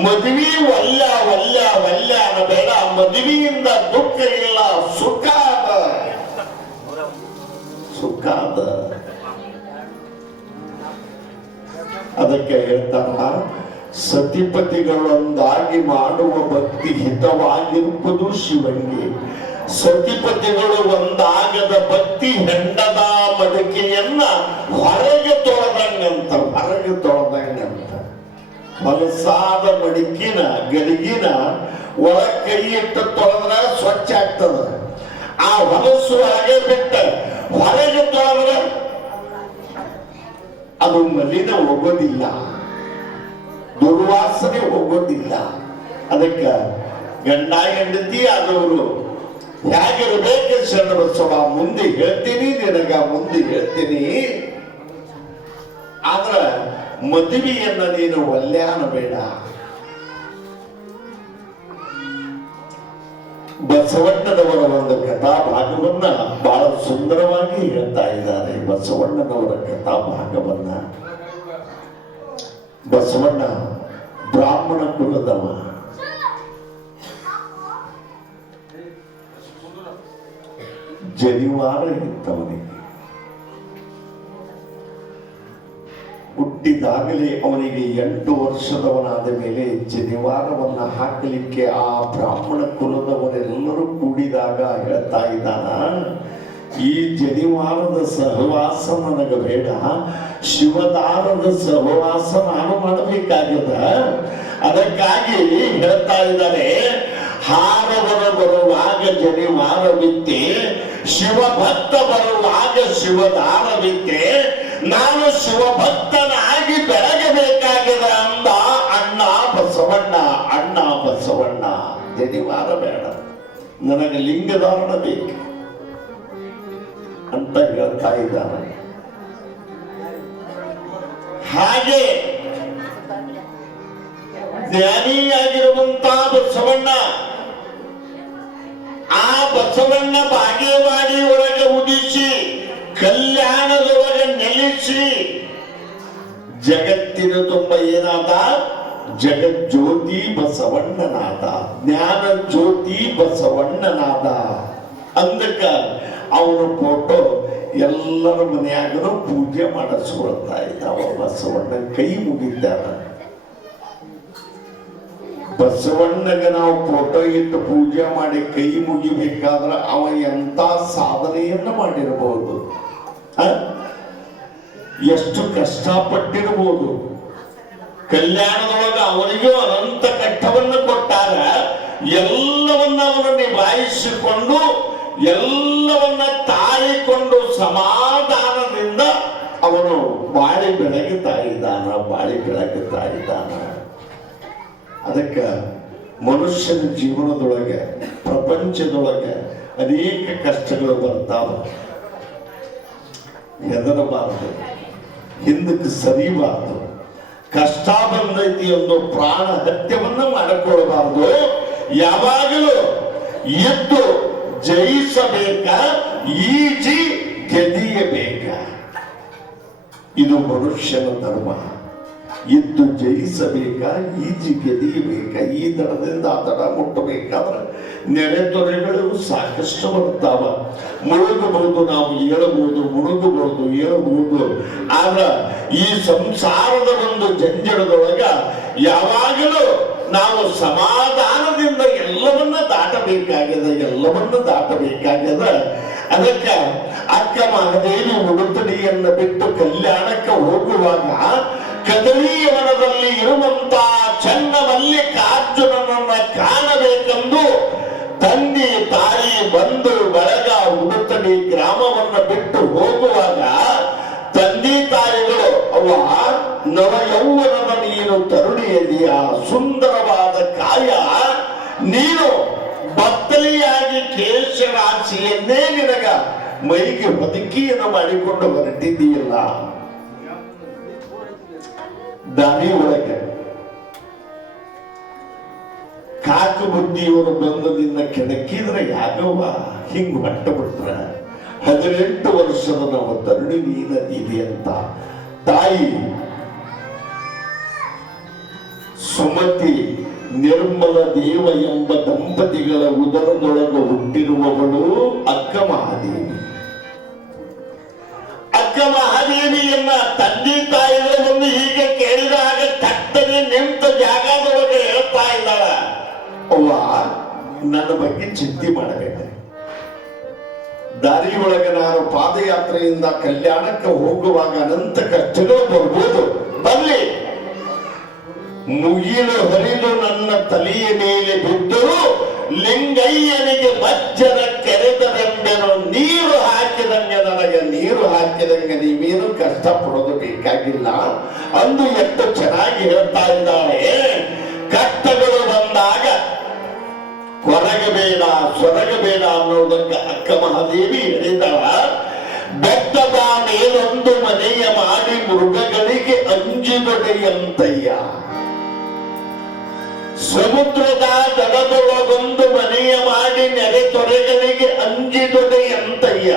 ಮದುವೆ ಒಲ್ಲ ಒಲ್ಲ ಒಲ್ಲ ಅನ್ನಬೇಡ, ಮದುವೆಯಿಂದ ದುಃಖ ಇಲ್ಲ, ಸುಖ ಅದ, ಸುಖ ಅದ. ಅದಕ್ಕೆ ಹೇಳ್ತಾರ, ಸತಿಪತಿಗಳೊಂದಾಗಿ ಮಾಡುವ ಭಕ್ತಿ ಹಿತವಾಗಿರುವುದು ಶಿವಂಗೆ. ಸತಿಪತಿಗಳು ಒಂದಾಗದ ಭಕ್ತಿ ಹೆಂಡದ ಮಡಕೆಯನ್ನ ಹೊರಗೆ ತೊಳೆದಂಗಂತ, ಹೊರಗೆ ತೊಳೆದಂಗಂತ. ಹೊಲಸಾದ ಮಡಿಕಿನ ಗಡಿಗಿನ ಒಳ ಕೈ ಇಟ್ಟು ತೊಳೆದ್ರ ಸ್ವಚ್ಛ ಆಗ್ತದ. ಆ ಹೊಲಸು ಹಾಗೆ ಬಿಟ್ಟ ಹೊರಗೆ ತೊಳೆದ್ರ ಅದು ಮಲಿನ ಹೋಗೋದಿಲ್ಲ, ದುರ್ವಾಸನೆ ಹೋಗೋದಿಲ್ಲ. ಅದಕ್ಕ ಗಂಡ ಹೆಂಡತಿ ಆದವರು ಹೇಗಿರ್ಬೇಕು ಶರಣಬಸವ ಮುಂದೆ ಹೇಳ್ತೀನಿ, ನಿನಗ ಮುಂದೆ ಹೇಳ್ತೀನಿ. ಆದ್ರ ಮದುವೆಯನ್ನ ನೀನು ಒಲ್ಯಾನ ಬೇಡ. ಬಸವಣ್ಣನವರ ಒಂದು ಕಥಾ ಭಾಗವನ್ನ ಬಹಳ ಸುಂದರವಾಗಿ ಹೇಳ್ತಾ ಇದ್ದಾರೆ. ಬಸವಣ್ಣನವರ ಕಥಾ ಭಾಗವನ್ನ. ಬಸವಣ್ಣ ಬ್ರಾಹ್ಮಣ ಕುಲದವ. ಜನಿವಾರ ಇತ್ತವನಿಗೆ. ಹುಟ್ಟಿದಾಗಲೇ ಅವನಿಗೆ 8 ವರ್ಷದವನಾದ ಮೇಲೆ ಜನಿವಾರವನ್ನ ಹಾಕಲಿಕ್ಕೆ ಆ ಬ್ರಾಹ್ಮಣ ಕುಲದವರೆಲ್ಲರೂ ಕೂಡಿದಾಗ ಹೇಳ್ತಾ ಇದ್ದಾನ, ಈ ಜನಿವಾರದ ಸಹವಾಸ ನನಗೆ ಬೇಡ, ಶಿವದಾರದ ಸಹವಾಸ ನಾನು ಮಾಡಬೇಕಾಗ್ಯದ. ಅದಕ್ಕಾಗಿ ಹೇಳ್ತಾ ಇದ್ದಾರೆ, ಹಾರವರ ಬರುವಾಗ ಜನಿವಾರವಿತ್ತೆ, ಶಿವಭಕ್ತ ಬರುವಾಗ ಶಿವದಾರವಿತ್ತೆ, ನಾನು ಶಿವಭಕ್ತನಾಗಿ ಬೆಳಗಬೇಕಾಗಿದೆ ಅಂದ ಅಣ್ಣ ಬಸವಣ್ಣ. ಅಣ್ಣ ಬಸವಣ್ಣ ಜನಿವಾರ ಬೇಡ, ನನಗೆ ಲಿಂಗಧಾರಣ ಬೇಕು ಅಂತ ಹೇಳ್ತಾ ಇದ್ದಾನೆ. ಹಾಗೆ ಜ್ಞಾನಿಯಾಗಿರುವಂತ ಬಸವಣ್ಣ, ಆ ಬಸವಣ್ಣ ಬಾಗೇವಾಡಿ ಒಳಗೆ ಉದಿಸಿ ಕಲ್ಯಾಣದೊಳಗೆ ನೆಲೆಸಿ ಜಗತ್ತಿನ ತುಂಬ ಏನಾದ, ಜಗಜ್ಯೋತಿ ಬಸವಣ್ಣನಾದ, ಜ್ಞಾನ ಜ್ಯೋತಿ ಬಸವಣ್ಣನಾದ. ಅಂದಕ್ಕ ಅವನ ಫೋಟೋ ಎಲ್ಲರ ಮನೆಯಾಗನು ಪೂಜೆ ಮಾಡಿಸ್ಕೊಳ್ತಾ ಇದ್ದಾವ. ಬಸವಣ್ಣ ಕೈ ಮುಗಿದ್ದಾರ. ಬಸವಣ್ಣಗೆ ನಾವು ಫೋಟೋ ಇಟ್ಟು ಪೂಜೆ ಮಾಡಿ ಕೈ ಮುಗಿಬೇಕಾದ್ರೆ ಅವ ಎಂತ ಸಾಧನೆಯನ್ನ ಮಾಡಿರಬಹುದು, ಎಷ್ಟು ಕಷ್ಟಪಟ್ಟಿರಬಹುದು. ಕಲ್ಯಾಣದೊಳಗ ಅವನಿಗೂ ಅನಂತ ಕಷ್ಟವನ್ನು ಕೊಟ್ಟಾಗ ಎಲ್ಲವನ್ನ ಅವನು ನಿಭಾಯಿಸಿಕೊಂಡು ಎಲ್ಲವನ್ನ ತಾಳಿಕೊಂಡು ಸಮಾಧಾನದಿಂದ ಅವನು ಬಾಳಿ ಬೆಳಗುತ್ತಾ ಇದ್ದಾನ, ಬಾಳಿ ಬೆಳಗುತ್ತಾ ಇದ್ದಾನ. ಅದಕ್ಕೆ ಮನುಷ್ಯನ ಜೀವನದೊಳಗೆ ಪ್ರಪಂಚದೊಳಗೆ ಅನೇಕ ಕಷ್ಟಗಳು ಬರ್ತಾವ. ಹೆದರಬಾರದು, ಹಿಂದಕ್ಕೆ ಸರಿಬಾರದು. ಕಷ್ಟ ಬಂದೈತಿ ಎಂದು ಪ್ರಾಣ ಹತ್ಯವನ್ನು ಮಾಡಿಕೊಳ್ಳಬಾರದು. ಯಾವಾಗಲೂ ಎದ್ದು ಜಯಿಸಬೇಕ, ಈಜಿ ಗೆದಿಯಬೇಕ. ಇದು ಮನುಷ್ಯನ ಧರ್ಮ. ಎದ್ದು ಜಯಿಸಬೇಕ, ಈಜಿ ಗೆದಿಯಬೇಕ. ಈ ದಡದಿಂದ ಆ ದಡ ಮುಟ್ಟಬೇಕಾದ್ರೆ ನೆರೆದೊರೆಗಳು ಸಾಕಷ್ಟು ಬರ್ತಾವ. ಮುಳುಗಬಹುದು, ನಾವು ಏಳಬಹುದು, ಮುಳುಗಬಹುದು, ಏಳಬಹುದು. ಆದ್ರ ಈ ಸಂಸಾರದ ಒಂದು ಜಂಜಡದೊಳಗ ಯಾವಾಗಲೂ ನಾವು ಸಮಾಧಾನದಿಂದ ಎಲ್ಲವನ್ನ ದಾಟಬೇಕಾಗಿದೆ, ಎಲ್ಲವನ್ನ ದಾಟಬೇಕಾಗ್ಯದ. ಅದಕ್ಕೆ ಅಕ್ಕ ಮಹಾದೇವಿ ಉಡುತಡಿಯನ್ನ ಬಿಟ್ಟು ಕಲ್ಯಾಣಕ್ಕೆ ಹೋಗುವಾಗ ಕದಳಿಯವನದಲ್ಲಿ ಇರುವಂತ ಚನ್ನ ಮಲ್ಲಿಕಾರ್ಜುನನನ್ನ ಕಾಣಬೇಕೆಂದು ತಂದೆ ತಾಯಿ ಬಂದು ಬಳಗ ಉಡುತಡಿ ಗ್ರಾಮವನ್ನ ಬಿಟ್ಟು ಹೋಗುವಾಗ ತಂದೆ ತಾಯಿಗಳು, ಅವ್ವ ನವ ಯೌವನದ ನೀನು ತರುಣಿಯದಿಯ, ಸುಂದರವಾದ ಕಾಯ, ನೀನು ಬತ್ತಲಿಯಾಗಿ ಕೇಶರಾಶಿಯನ್ನೇ ನಿನಗ ಮೈಗೆ ಹೊದಕಿಯನ್ನು ಮಾಡಿಕೊಂಡು ಹೊರಟಿದ್ದೀಯಲ್ಲ. ದಾರಿ ಒಳಗೆ ಕಾಕು ಬುದ್ಧಿಯವರು ಬಂದದಿಂದ ಕೆಣಕಿದ್ರೆ ಯಾಗವ್ವ ಹಿಂಗ್ ಹೊಟ್ಟ ಬಿಟ್ರ 18 ವರ್ಷದ ನಾವು ತರುಣಿ ನೀನದೀವಿ ಅಂತ ತಾಯಿ ಸುಮತಿ ನಿರ್ಮಲ ದೇವ ಎಂಬ ದಂಪತಿಗಳ ಉದರದೊಳಗೆ ಹುಟ್ಟಿರುವವಳು ಅಕ್ಕ ಮಹಾದೇವಿ. ಅಕ್ಕ ಮಹಾದೇವಿಯನ್ನ ತಂದೆ ತಾಯಿಗಳ ಮುಂದೆ ಹೀಗೆ ನನ್ನ ಬಗ್ಗೆ ಚಿಂತೆ ಮಾಡಬೇಡ್ರಿ. ದಾರಿ ಒಳಗೆ ನಾನು ಪಾದಯಾತ್ರೆಯಿಂದ ಕಲ್ಯಾಣಕ್ಕೆ ಹೋಗುವಾಗ ಅನಂತ ಕಷ್ಟಗಳು ಬರ್ಬೋದು, ಬರ್ಲಿ. ಮುಗಿಲು ಹರಿದು ನನ್ನ ತಲೆಯ ಮೇಲೆ ಬಿದ್ದರೂ ಲಿಂಗಯ್ಯನಿಗೆ ಮಜ್ಜನ ಕೆರೆದರೆಂಬೆನೋ ನೀರು ಹಾಕಿದಂಗೆ, ನನಗೆ ನೀರು ಹಾಕಿದಂಗೆ ನೀವೇನು ಕಷ್ಟ ಪಡೋದು ಬೇಕಾಗಿಲ್ಲ ಅಂದು ಎಷ್ಟು ಚೆನ್ನಾಗಿ ಹೇಳ್ತಾ ಇದ್ದಾರೆ. ಕಷ್ಟಗಳು ಬಂದಾಗ ಕೊರಗಬೇಡ ಸೊರಗಬೇಡ ಅನ್ನೋದಕ್ಕೆ ಅಕ್ಕ ಮಹಾದೇವಿ ಹೇಳಿದಳ. ಬೆಟ್ಟದ ಮೇಲೊಂದು ಮನೆಯ ಮಾಡಿ ಮೃಗಗಳಿಗೆ ಅಂಜಿದೊಡೆಯಂತಯ್ಯ, ಸಮುದ್ರದ ದಡದೊಳಗೊಂದು ಮನೆಯ ಮಾಡಿ ನೆರೆ ತೊರೆಗಳಿಗೆ ಅಂಜಿದೊಡೆಯಂತಯ್ಯ,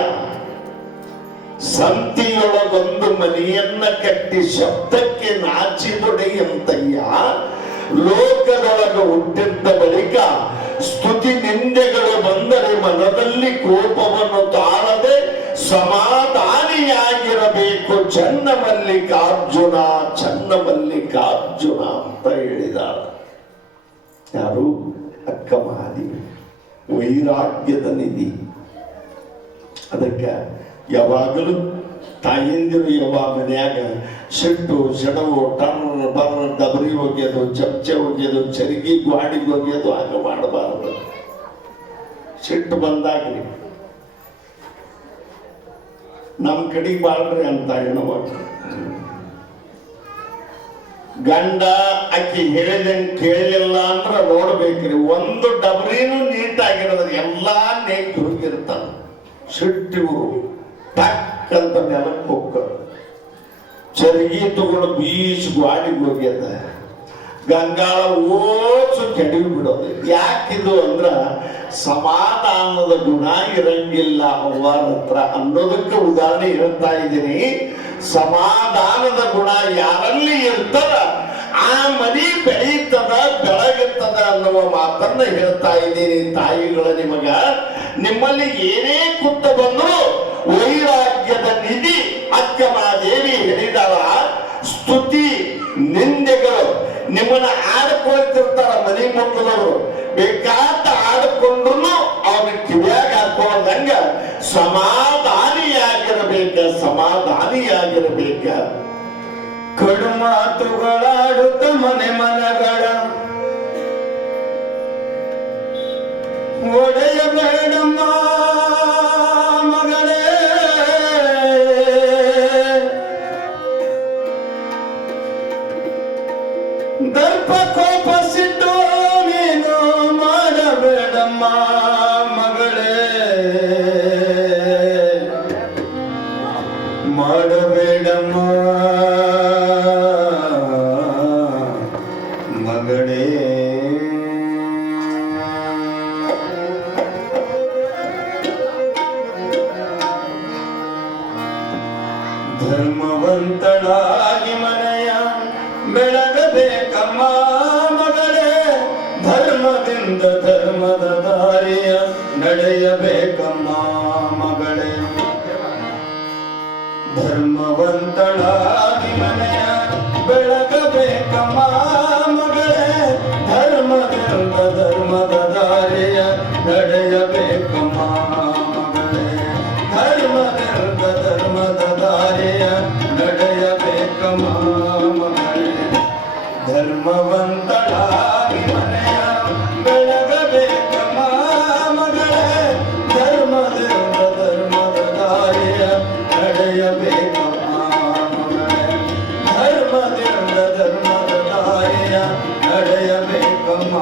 ಸಂತಿಯೊಳಗೊಂದು ಮನೆಯನ್ನ ಕಟ್ಟಿ ಶಬ್ದಕ್ಕೆ ನಾಚಿದೊಡೆಯಂತಯ್ಯ, ಲೋಕದೊಳಗೆ ಹುಟ್ಟಿದ್ದ ಬಳಿಕ ಸ್ತುತಿ ನಿಂದೆಗಳು ಬಂದರೆ ಮನದಲ್ಲಿ ಕೋಪವನ್ನು ತಾಳದೆ ಸಮಾಧಾನಿಯಾಗಿರಬೇಕು ಚನ್ನ ಮಲ್ಲಿಕಾರ್ಜುನ, ಚನ್ನ ಮಲ್ಲಿಕಾರ್ಜುನ ಅಂತ ಹೇಳಿದಾರ. ಯಾರು? ಅಕ್ಕ ಮಹಾದೇವಿ. ವೈರಾಗ್ಯದ ನಿಧಿ. ಅದಕ್ಕೆ ಯಾವಾಗಲೂ ತಾಯಿಂದಿರು ಯಾವ ಮನೆಯಾಗ ಸಿಟ್ಟು ಸೆಡವು ಟರ್ರ ಬರ್ರ ಡಬರಿ ಒಗೆಯೋದು, ಚಮಚೆ ಒಗೆಯೋದು, ಚರಿಗಿ ಗ್ವಾಡಿಗೆ ಒಗೆಯೋದು ಆಗ ಮಾಡಬಾರದು. ಸಿಟ್ಟು ಬಂದಾಗ್ರಿ ನಮ್ಮ ಕಡೆಗೆ ಬಾಳ್ರಿ ಅಂತ ಹೆಣ್ಮಕ್ಳು. ಗಂಡ ಅಕ್ಕಿ ಹೇಳಿದಂಗೆ ಕೇಳಲಿಲ್ಲ ಅಂದ್ರೆ ನೋಡ್ಬೇಕ್ರಿ, ಒಂದು ಡಬರಿನೂ ನೀಟಾಗಿರೋದ್ರೆ ಎಲ್ಲಾ ನೇಟ್ ಹೋಗಿರ್ತಾನ. ಸಿಟ್ಟಿವರು ಟಕ್ ಅಂತ ನೆಲಕ್ಕೆ ಹೋಗ್ತಾರೆ. ಚರಿಗಿ ತಗೊಂಡು ಬೀಚ್ ಗ್ವಾಡಿಗೆ ಹೋಗ್ಯದ, ಗಂಗಾಳ ಓಸು ಕೆಡವಿ ಬಿಡೋದು. ಯಾಕಿದು ಅಂದ್ರ ಸಮಾಧಾನದ ಗುಣ ಇರಂಗಿಲ್ಲ ಅವ್ವಾರ ಹತ್ರ ಅನ್ನೋದಕ್ಕೆ ಉದಾಹರಣೆ ಹೇಳ್ತಾ ಇದ್ದೀನಿ. ಸಮಾಧಾನದ ಗುಣ ಯಾರಲ್ಲಿ ಇರ್ತದ ಆ ಮನಿ ಬೆಳೀತದ, ಬೆಳಗುತ್ತದ ಅನ್ನುವ ಮಾತನ್ನ ಹೇಳ್ತಾ ಇದ್ದೀನಿ. ತಾಯಿಗಳ ನಿಮಗ ನಿಮ್ಮಲ್ಲಿ ಏನೇ ಕುತ್ತ ಬಂದ್ರು ವೈರಾಗ್ಯದ ನಿಧಿ ಅಕ್ಕ ಮಹಾದೇವಿ ಹೇಳಿದಾಳ. ಸ್ತುತಿ ನಿಂದೆಗಳು ನಿಮ್ಮನ್ನ ಆಡ್ಕೊಳ್ತಿರ್ತಾರ ಮನೆ ಮಕ್ಕಳವರು, ಬೇಕಾದ ಆಡ್ಕೊಂಡ್ರು ಅವ್ರ ಕಿವಿಯಾಗ ಹಾಕೊಂಡಂಗ ಸಮಾಧಾನಿಯಾಗಿರಬೇಕ, ಸಮಾಧಾನಿಯಾಗಿರಬೇಕ. ಕಡು ಮಾತುಗಳಾಡುತ್ತ ಮನೆ ಮನಗಳ ಒಡೆಯಬೇಡಮ್ಮ ಮಗಳೇ, ದರ್ಪ ಕೋಪ ಸಿಟ್ಟು ನೀನು ಮಾಡಬೇಡಮ್ಮ ಮಗಳೇ, ಮಾಡಬೇಡಮ್ಮ ಮಗಳೇ. ಧರ್ಮವಂತಳಾಗಿ ಮನೆಯ ಬೆಳಗಬೇಕಮ್ಮ ಮಗಳೇ, ಧರ್ಮದಿಂದ ಧರ್ಮದ ದಾರಿಯ ನಡೆಯಬೇಕಮ್ಮ ಮಗಳೇ. ಧರ್ಮವಂತಳಾಗಿ ಮನೆಯ ಬೆಳಗಬೇಕಮ್ಮ ಮಗಳೇ, ಧರ್ಮದಿಂದ ಧರ್ಮದ ದಾರಿಯ ನಡೆಯಬೇಕಮ್ಮ ಮಗಳೇ, ಧರ್ಮದಿಂದ ಧರ್ಮದ ದಾರಿಯ ನಡೆಯಬೇಕಮ್ಮ ಮಗಳೇ. ಧರ್ಮವಂತಳಾಗಿ ಮನೆಯ ಬೆಳಗಬೇಕಮ್ಮ ಮಗಳೇ, ಧರ್ಮದಿಂದ ಧರ್ಮದ ದಾರಿಯ ನಡೆಯಬೇಕಮ್ಮ ಮಗಳೇ, ಧರ್ಮದಿಂದ ಧರ್ಮದ ದಾರಿಯ ನಡೆಯಬೇಕಮ್ಮ.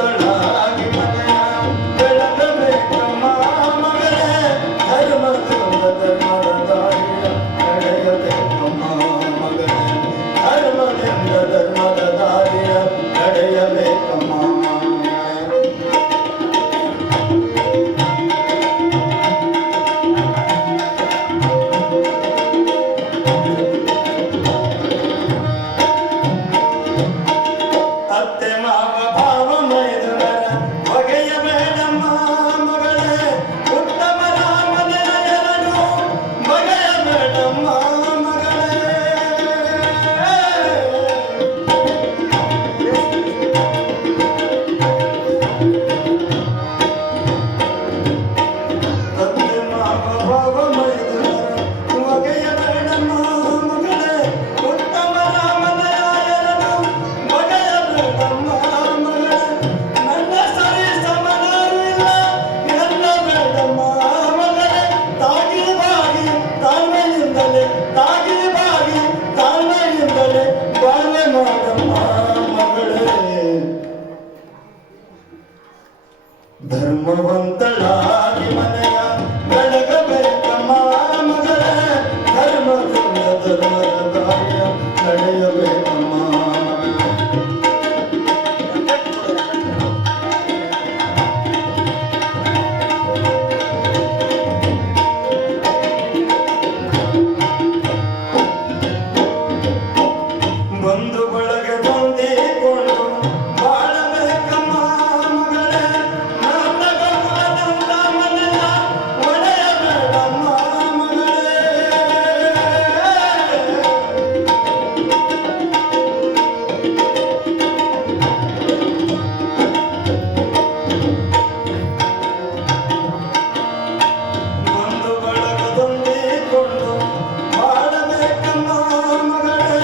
ಧರ್ಮವಂತಳಾಗಿ ಮನೆಯ ಬೆಳಗಬೇಕಮ್ಮ ಮಗಳೇ ಧರ್ಮದಿಂದ ಧರ್ಮದ ದಾರಿಯ ನಡೆಯಬೇಕಮ್ಮ ಮಗಳೇ ಧರ್ಮದಿಂದ ಧರ್ಮದ ದಾರಿಯ ನಡೆಯಬೇಕಮ್ಮ ಅತ್ತೆ ಮಾವ ಭಾವ ಮೈದುನರ ಬಗೆಯಬೇಡಮ್ಮ ಮಗಳೇ ಉತ್ತಮರ ಮನೆಯರನು ಬಗೆಯಬೇಡಮ್ಮ ಮಗಳೇ ಅತ್ತೆ ಮಾವ ಭಾವ ಮೈದುನರ ಬಗೆಯಬೇಡಮ್ಮ ಮಗಳೇ ಉತ್ತಮರ ಮನೆಯರನು ಬಗೆಯಬೇಡಮ್ಮ ಮಗಳೇ ನನ್ನ ಸರಿ ಸಮನಾರಿಲ್ಲ ಎಲ್ಲ ಬೇಡಮ್ಮ ಮಗಳೇ ತಾಗಿ ಬಾಗಿ ತಾಳ್ಮೆಯಿಂದಲೇ ತಾಗಿ ಬಾಗಿ ತಾಳ್ಮೆಯಿಂದಲೇ ಬಾಳ್ವೆ ಮಾಡಮ್ಮ ಮಗಳೇ ಧರ್ಮವಂತಳಾಗಿ ಮನೆಯ ಬೆಳಗಬೇಕಮ್ಮ ಮಗಳೇ ಧರ್ಮದಿಂದ ಧರ್ಮದ ದಾರಿಯ ನಡೆಯಬೇಕಮ್ಮ ಬಂಧು ಬಳಗ ಹೊಂದಿಕೊಂಡು ಬಾಳಬೇಕಮ್ಮ ಮಗಳೇ ನನ್ನ ಗಮನದ ಮನೆಯ ಒಡೆಯಬೇಡಮ್ಮ ಮಗಳೇ ಒಂದು ಬಳಗದೊಂದಿಕೊಂಡು ಬಾಳಬೇಕಮ್ಮ ಮಗಳೇ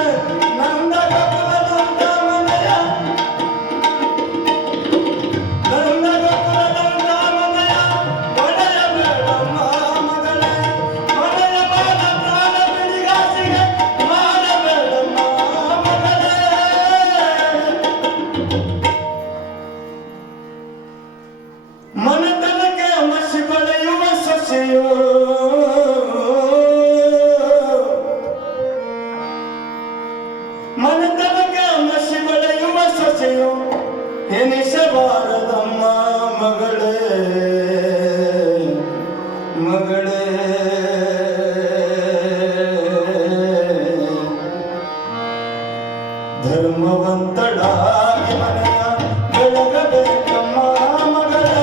ನಂದ ಗೋಕುಲದಂತ ಮನೆಯ ನಂದ ಗೋಕುಲದಂತ ಮನೆಯ ಒಡೆಯಬೇಡಮ್ಮ ಮಗಳೇ ಮನೆಯ ಬಾಲ ಪ್ರಾಣ ಬಿಡಿಗಾಸಿಗೆ ಮಾಡಬೇಡಮ್ಮ ಮಗಳೇ ಮನೆತನಕ್ಕೆ ಮಸಿ ಬಳೆಯುವ ಸೊಸೆಯು ಮನೆತನಕ್ಕೆ ಮಸಿ ಬಳೆಯುವ ಸೊಸೆಯು ಎನಿಸಬಾರದಮ್ಮ ಮಗಳೇ ಮಗಳೇ ಧರ್ಮವಂತಳಾಗಿ ಮನೆಯ ಬೆಳಗಬೇಕಮ್ಮ ಮಗಳೇ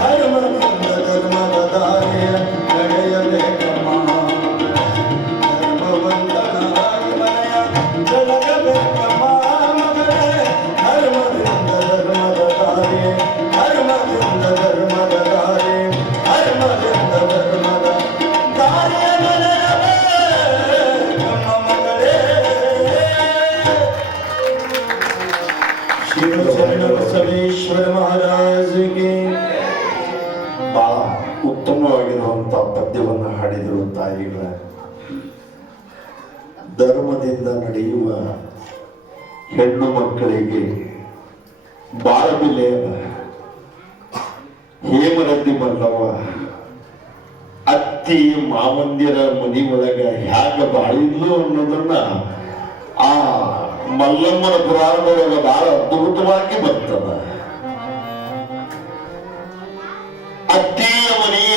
ಧರ್ಮದಿಂದ ಧರ್ಮದ ದಾರಿಯ ನಡೆಯಬೇಕಮ್ಮ ಧರ್ಮವಂತಳಾಗಿ ಮನೆಯ ಬೆಳಗಬೇಕಮ್ಮ ಮಗಳೇ ಧರ್ಮದಿಂದ ಧರ್ಮದ ದಾರಿ ಧರ್ಮದಿಂದ ಧರ್ಮದ ದಾರಿ ಧರ್ಮದಿಂದ ಧರ್ಮದ ದಾರಿಯ ನಡೆಯಬೇಕಮ್ಮ ಮಗಳೇ ಶಿವ ಶರಣ ಬಸವೇಶ್ವರ ಮಹಾರಾಜಗೆ ಬಹಳ ಉತ್ತಮವಾಗಿರುವಂತಹ ಪದ್ಯವನ್ನು ಹಾಡಿದರು ತಾಯಿಗಳ ಧರ್ಮದಿಂದ ನಡೆಯುವ ಹೆಣ್ಣು ಮಕ್ಕಳಿಗೆ ಬಾಳಬಿಲೆಯ ಹೇಮರದ್ದಿ ಮಲ್ಲವ್ವ ಅತ್ತಿ ಮಾವಂದಿರ ಮನಿ ಒಳಗ ಹ್ಯಾಗ ಬಾಳಿದ್ಲು ಅನ್ನೋದನ್ನ ಆ ಮಲ್ಲಮ್ಮನ ಪುರಾಣದೊಳಗ ಬಹಳ ಅದ್ಭುತವಾಗಿ ಬರ್ತದ. ಅತ್ತಿಯ ಮನೆಯ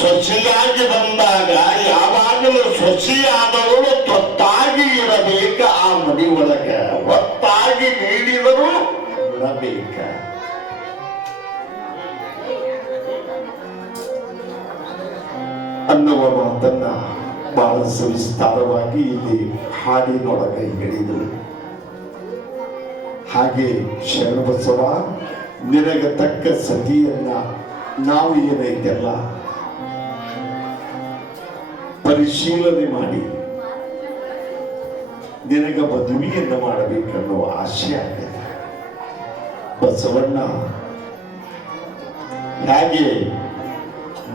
ಸೊಸೆಯಾಗಿ ಬಂದಾಗ ಯಾವಾಗಲೂ ಸೊಸೆಯಾದವಳು ತೊತ್ತಾಗಿ ಇರಬೇಕ ಆ ಮನಿ ಒಳಗ, ಹೊತ್ತಾಗಿ ನೀಡಿದರೂ ಬಿಡಬೇಕ. ಅನ್ನುವ ಮಾತನ್ನ ಬಹಳ ಸವಿಸ್ತಾರವಾಗಿ ಇಲ್ಲಿ ಹಾಡಿನೊಳಗ ಹೇಳಿದರು. ಹಾಗೆ ಶರಣಬಸವ ನಿನಗೆ ತಕ್ಕ ಸತಿಯನ್ನ ನಾವು ಏನೈತೆಲ್ಲ ಪರಿಶೀಲನೆ ಮಾಡಿ ನಿನಗ ಮದುವೆಯನ್ನ ಮಾಡಬೇಕನ್ನೋ ಆಶೆ ಆಗಿದೆ. ಬಸವಣ್ಣ ಹೇಗೆ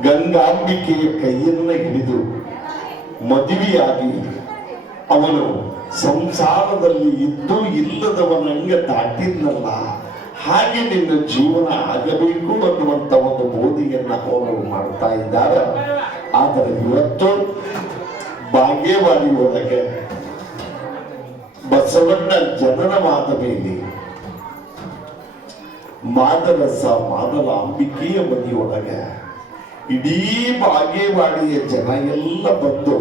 ಗಂಗಾಂಬಿಕೆಯ ಕೈಯನ್ನ ಹಿಡಿದು ಮದುವೆಯಾಗಿ ಅವನು ಸಂಸಾರದಲ್ಲಿ ಇದ್ದು ಇಲ್ಲದವನಂಗ ದಾಟಿದ್ನಲ್ಲ, ಹಾಗೆ ನಿನ್ನ ಜೀವನ ಆಗಬೇಕು ಅನ್ನುವಂತ ಒಂದು ಬೋಧಿಯನ್ನ ಅವರು ಮಾಡ್ತಾ ಇದ್ದಾರೆ. ಆದರೆ ಇವತ್ತು ಬಾಗೇವಾಡಿ ಒಳಗೆ ಬಸವಣ್ಣ ಜನನವಾದ ಮೇಲೆ ಮಾದರಸ ಮಾದಲ ಅಂಬಿಕೆಯ ಮನೆಯೊಳಗೆ ಇಡೀ ಬಾಗೇವಾಡಿಯ ಜನ ಎಲ್ಲ ಬಂದು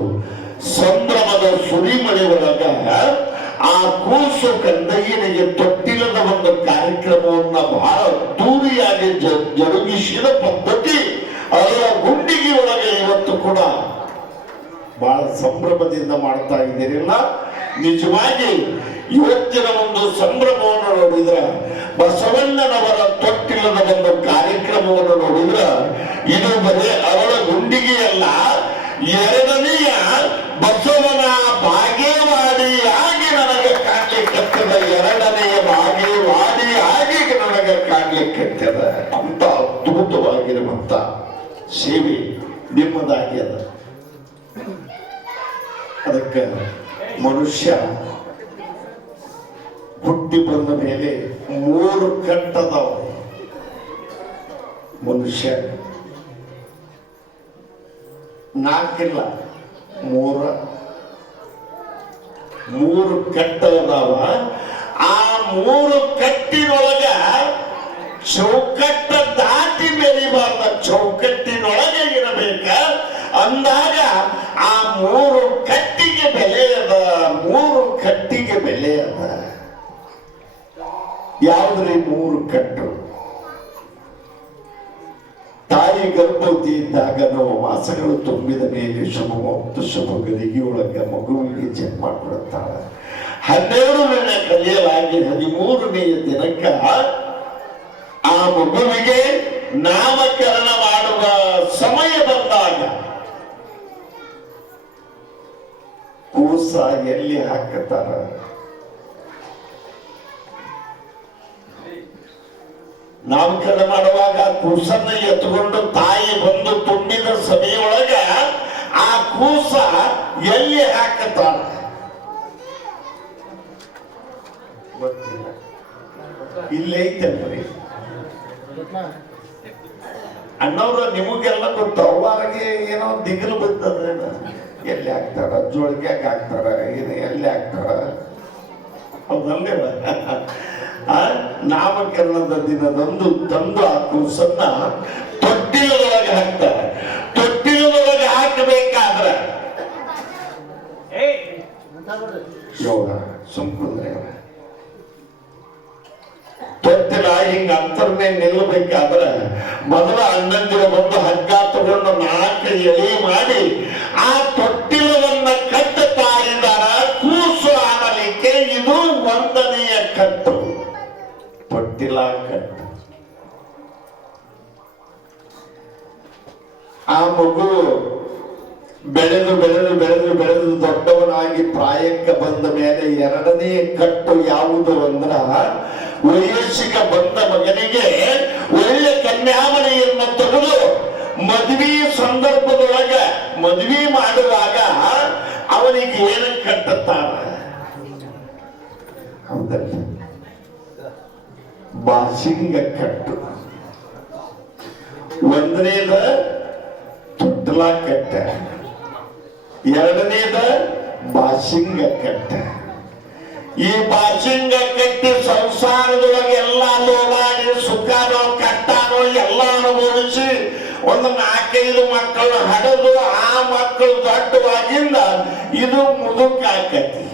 ಸಂಭ್ರಮದ ಸುರಿಮಳೆ ಒಳಗ ಆ ಕೂಸು ಕಂದಯ್ಯನಿಗೆ ತೊಟ್ಟಿಲದ ಒಂದು ಕಾರ್ಯಕ್ರಮವನ್ನ ಬಹಳ ಅದ್ದೂರಿಯಾಗಿ ಜರುಗಿಸಿದ ಪದ್ಧತಿ ಅದರ ಗುಂಡಿಗೆ ಒಳಗೆ ಇವತ್ತು ಕೂಡ ಬಹಳ ಸಂಭ್ರಮದಿಂದ ಮಾಡ್ತಾ ಇದ್ದೀರಿಲ್ಲ. ನಿಜವಾಗಿ ಇವತ್ತಿನ ಒಂದು ಸಂಭ್ರಮವನ್ನು ನೋಡಿದ್ರೆ, ಬಸವಣ್ಣನವರ ತೊಟ್ಟಿಲದ ಒಂದು ಕಾರ್ಯಕ್ರಮವನ್ನು ನೋಡಿದ್ರೆ, ಇದು ಬರೀ ಅವರ ಗುಂಡಿಗೆಯಲ್ಲ, ಎರಡನೆಯ ಬಸವನ ಬಾಗೇವಾಡಿಯಾಗಿ ನನಗೆ ಕಾಣ್ಲಿಕ್ಕತ್ತದ, ಎರಡನೆಯ ಬಾಗೇವಾಡಿಯಾಗಿ ನನಗೆ ಕಾಣ್ಲಿಕ್ಕತ್ತದ. ಅಂತ ಅದ್ಭುತವಾಗಿರುವಂತ ಸೇವೆ ನಿಮ್ಮದಾಗಿ ಅದ. ಅದಕ್ಕೆ ಮನುಷ್ಯ ಹುಟ್ಟಿ ಬಂದ ಮೇಲೆ 3 ಕಟ್ಟದವ. ಮನುಷ್ಯ 4 ಇಲ್ಲ, 3 ಕಟ್ಟದವ. ಆ 3 ಕಟ್ಟಿನೊಳಗ ಚೌಕಟ್ಟ ದಾಟಿ ಬೆಳಿಬಾರ್ದ, ಚೌಕಟ್ಟಿನೊಳಗೆ ಇರಬೇಕ. ಅಂದಾಗ ಆ 3 ಕಟ್ಟಿಗೆ ಬೆಲೆ ಅದ, 3 ಕಟ್ಟಿಗೆ ಬೆಲೆ ಅದ. ಯಾವುದ್ರಿ 3 ಕಟ್ಟು? ತಾಯಿ ಗರ್ಭವತಿ ಇದ್ದಾಗ 9 ಮಾಸಗಳು ತುಂಬಿದ ಮೇಲೆ ಶುಭ ಗಳಿಗೆಯೊಳಗೆ ಮಗುವಿಗೆ ಜನ್ಮ ಕೊಡುತ್ತಾಳೆ. 12ನೇ ಕಲಿಯಲಾಗಿ 13ನೆಯ ದಿನಕ್ಕ ಆ ಮಗುವಿಗೆ ನಾಮಕರಣ ಮಾಡುವ ಸಮಯ ಬಂದಾಗ ಕೂಸ ಎಲ್ಲಿ ಹಾಕುತ್ತಾರ? ನಾಮಕರಣ ಮಾಡುವಾಗ ಕೂಸನ್ನ ಎತ್ಕೊಂಡು ತಾಯಿ ಬಂದು ತುಂಬಿದ ಸಭೆಯೊಳಗ ಆ ಕೂಸ ಎಲ್ಲಿ ಹಾಕುತ್ತಾರ? ಇಲ್ಲೇ ಐತಲ್ರಿ ಅಣ್ಣವ್ರ, ನಿಮಗೆಲ್ಲ ಗೊತ್ತು. ಅವ್ವಾರಿಗೆ ಏನೋ ದಿಗಿಲು ಬಂದದ, ಎಲ್ಲಿ ಹಾಕ್ತಾರ? ಜೋಳಿಗ್ಯಾಗ ಹಾಕ್ತಾರ, ಏನು ಎಲ್ಲಿ ಹಾಕ್ತಾರ? ಹೌದಲ್ಲೇ ನಾಮಕರಣದ ದಿನದಂದು ತಂದು ಆ ಕೂಸನ್ನ ತೊಟ್ಟಿಲದೊಳಗೆ ಹಾಕ್ತಾರೆ. ತೊಟ್ಟಿಲದೊಳಗೆ ಹಾಕಬೇಕಾದ್ರೆ ಯೋಗ ಸುಮ್ಕುಂದ್ರೆ ತೊಟ್ಟಿಲ ಹಿಂಗ ಅಂತರ್ನೇ ನಿಲ್ಲಬೇಕಾದ್ರೆ ಮೊದಲ ಅಣ್ಣಂದಿರ ಬಂದು ಹಗ್ಗ ತಗೊಂಡು 4 ಎಳೆ ಮಾಡಿ ಆ ತೊಟ್ಟಿಲವನ್ನ ಕಟ್ಟುತ್ತಾ ಇದ್ದಾರ ಕೂಸು ಆಗಲಿಕ್ಕೆ. ಇದು 1ನೆಯ ಕಟ್ಟು, ತೊಟ್ಟಿಲ ಕಟ್ಟು. ಆ ಮಗು ಬೆಳೆದು ಬೆಳೆದು ಬೆಳೆದು ಬೆಳೆದು ದೊಡ್ಡವನಾಗಿ ಪ್ರಾಯಕ್ಕೆ ಬಂದ ಮೇಲೆ 2ನೇ ಕಟ್ಟು ಯಾವುದು ಅಂದ್ರ, ವಯಸ್ಸಿಗೆ ಬಂದ ಮಗನಿಗೆ ಒಳ್ಳೆ ಕನ್ಯಾಮಣಿಯನ್ನು ತೆಗೆದು ಮದುವೆ ಸಂದರ್ಭದೊಳಗ ಮದುವೆ ಮಾಡುವಾಗ ಅವನಿಗೆ ಏನು ಕಟ್ಟುತ್ತಾರ? ಹೌದಲ್ಲ, ಬಾಸಿಂಗ ಕಟ್ಟು. 1ನೇದ ತೊಟ್ಟಲ ಕಟ್ಟ, 2ನೇದ ಬಾಸಿಂಗ ಕಟ್ಟ. ಈ ಬಾಸಿಂಗ ಕಟ್ಟಿ ಸಂಸಾರದೊಳಗೆ ಎಲ್ಲ ಲೋಲಾಡಿ ಸುಖನೋ ಕಟ್ಟನೋ ಎಲ್ಲ ಅನುಭವಿಸಿ ಒಂದು 4-5 ಮಕ್ಕಳು ಹಡೆದು ಆ ಮಕ್ಕಳು ದೊಡ್ಡವಾಗಿಂದ ಇದು ಮುದುಕಾಕತಿ.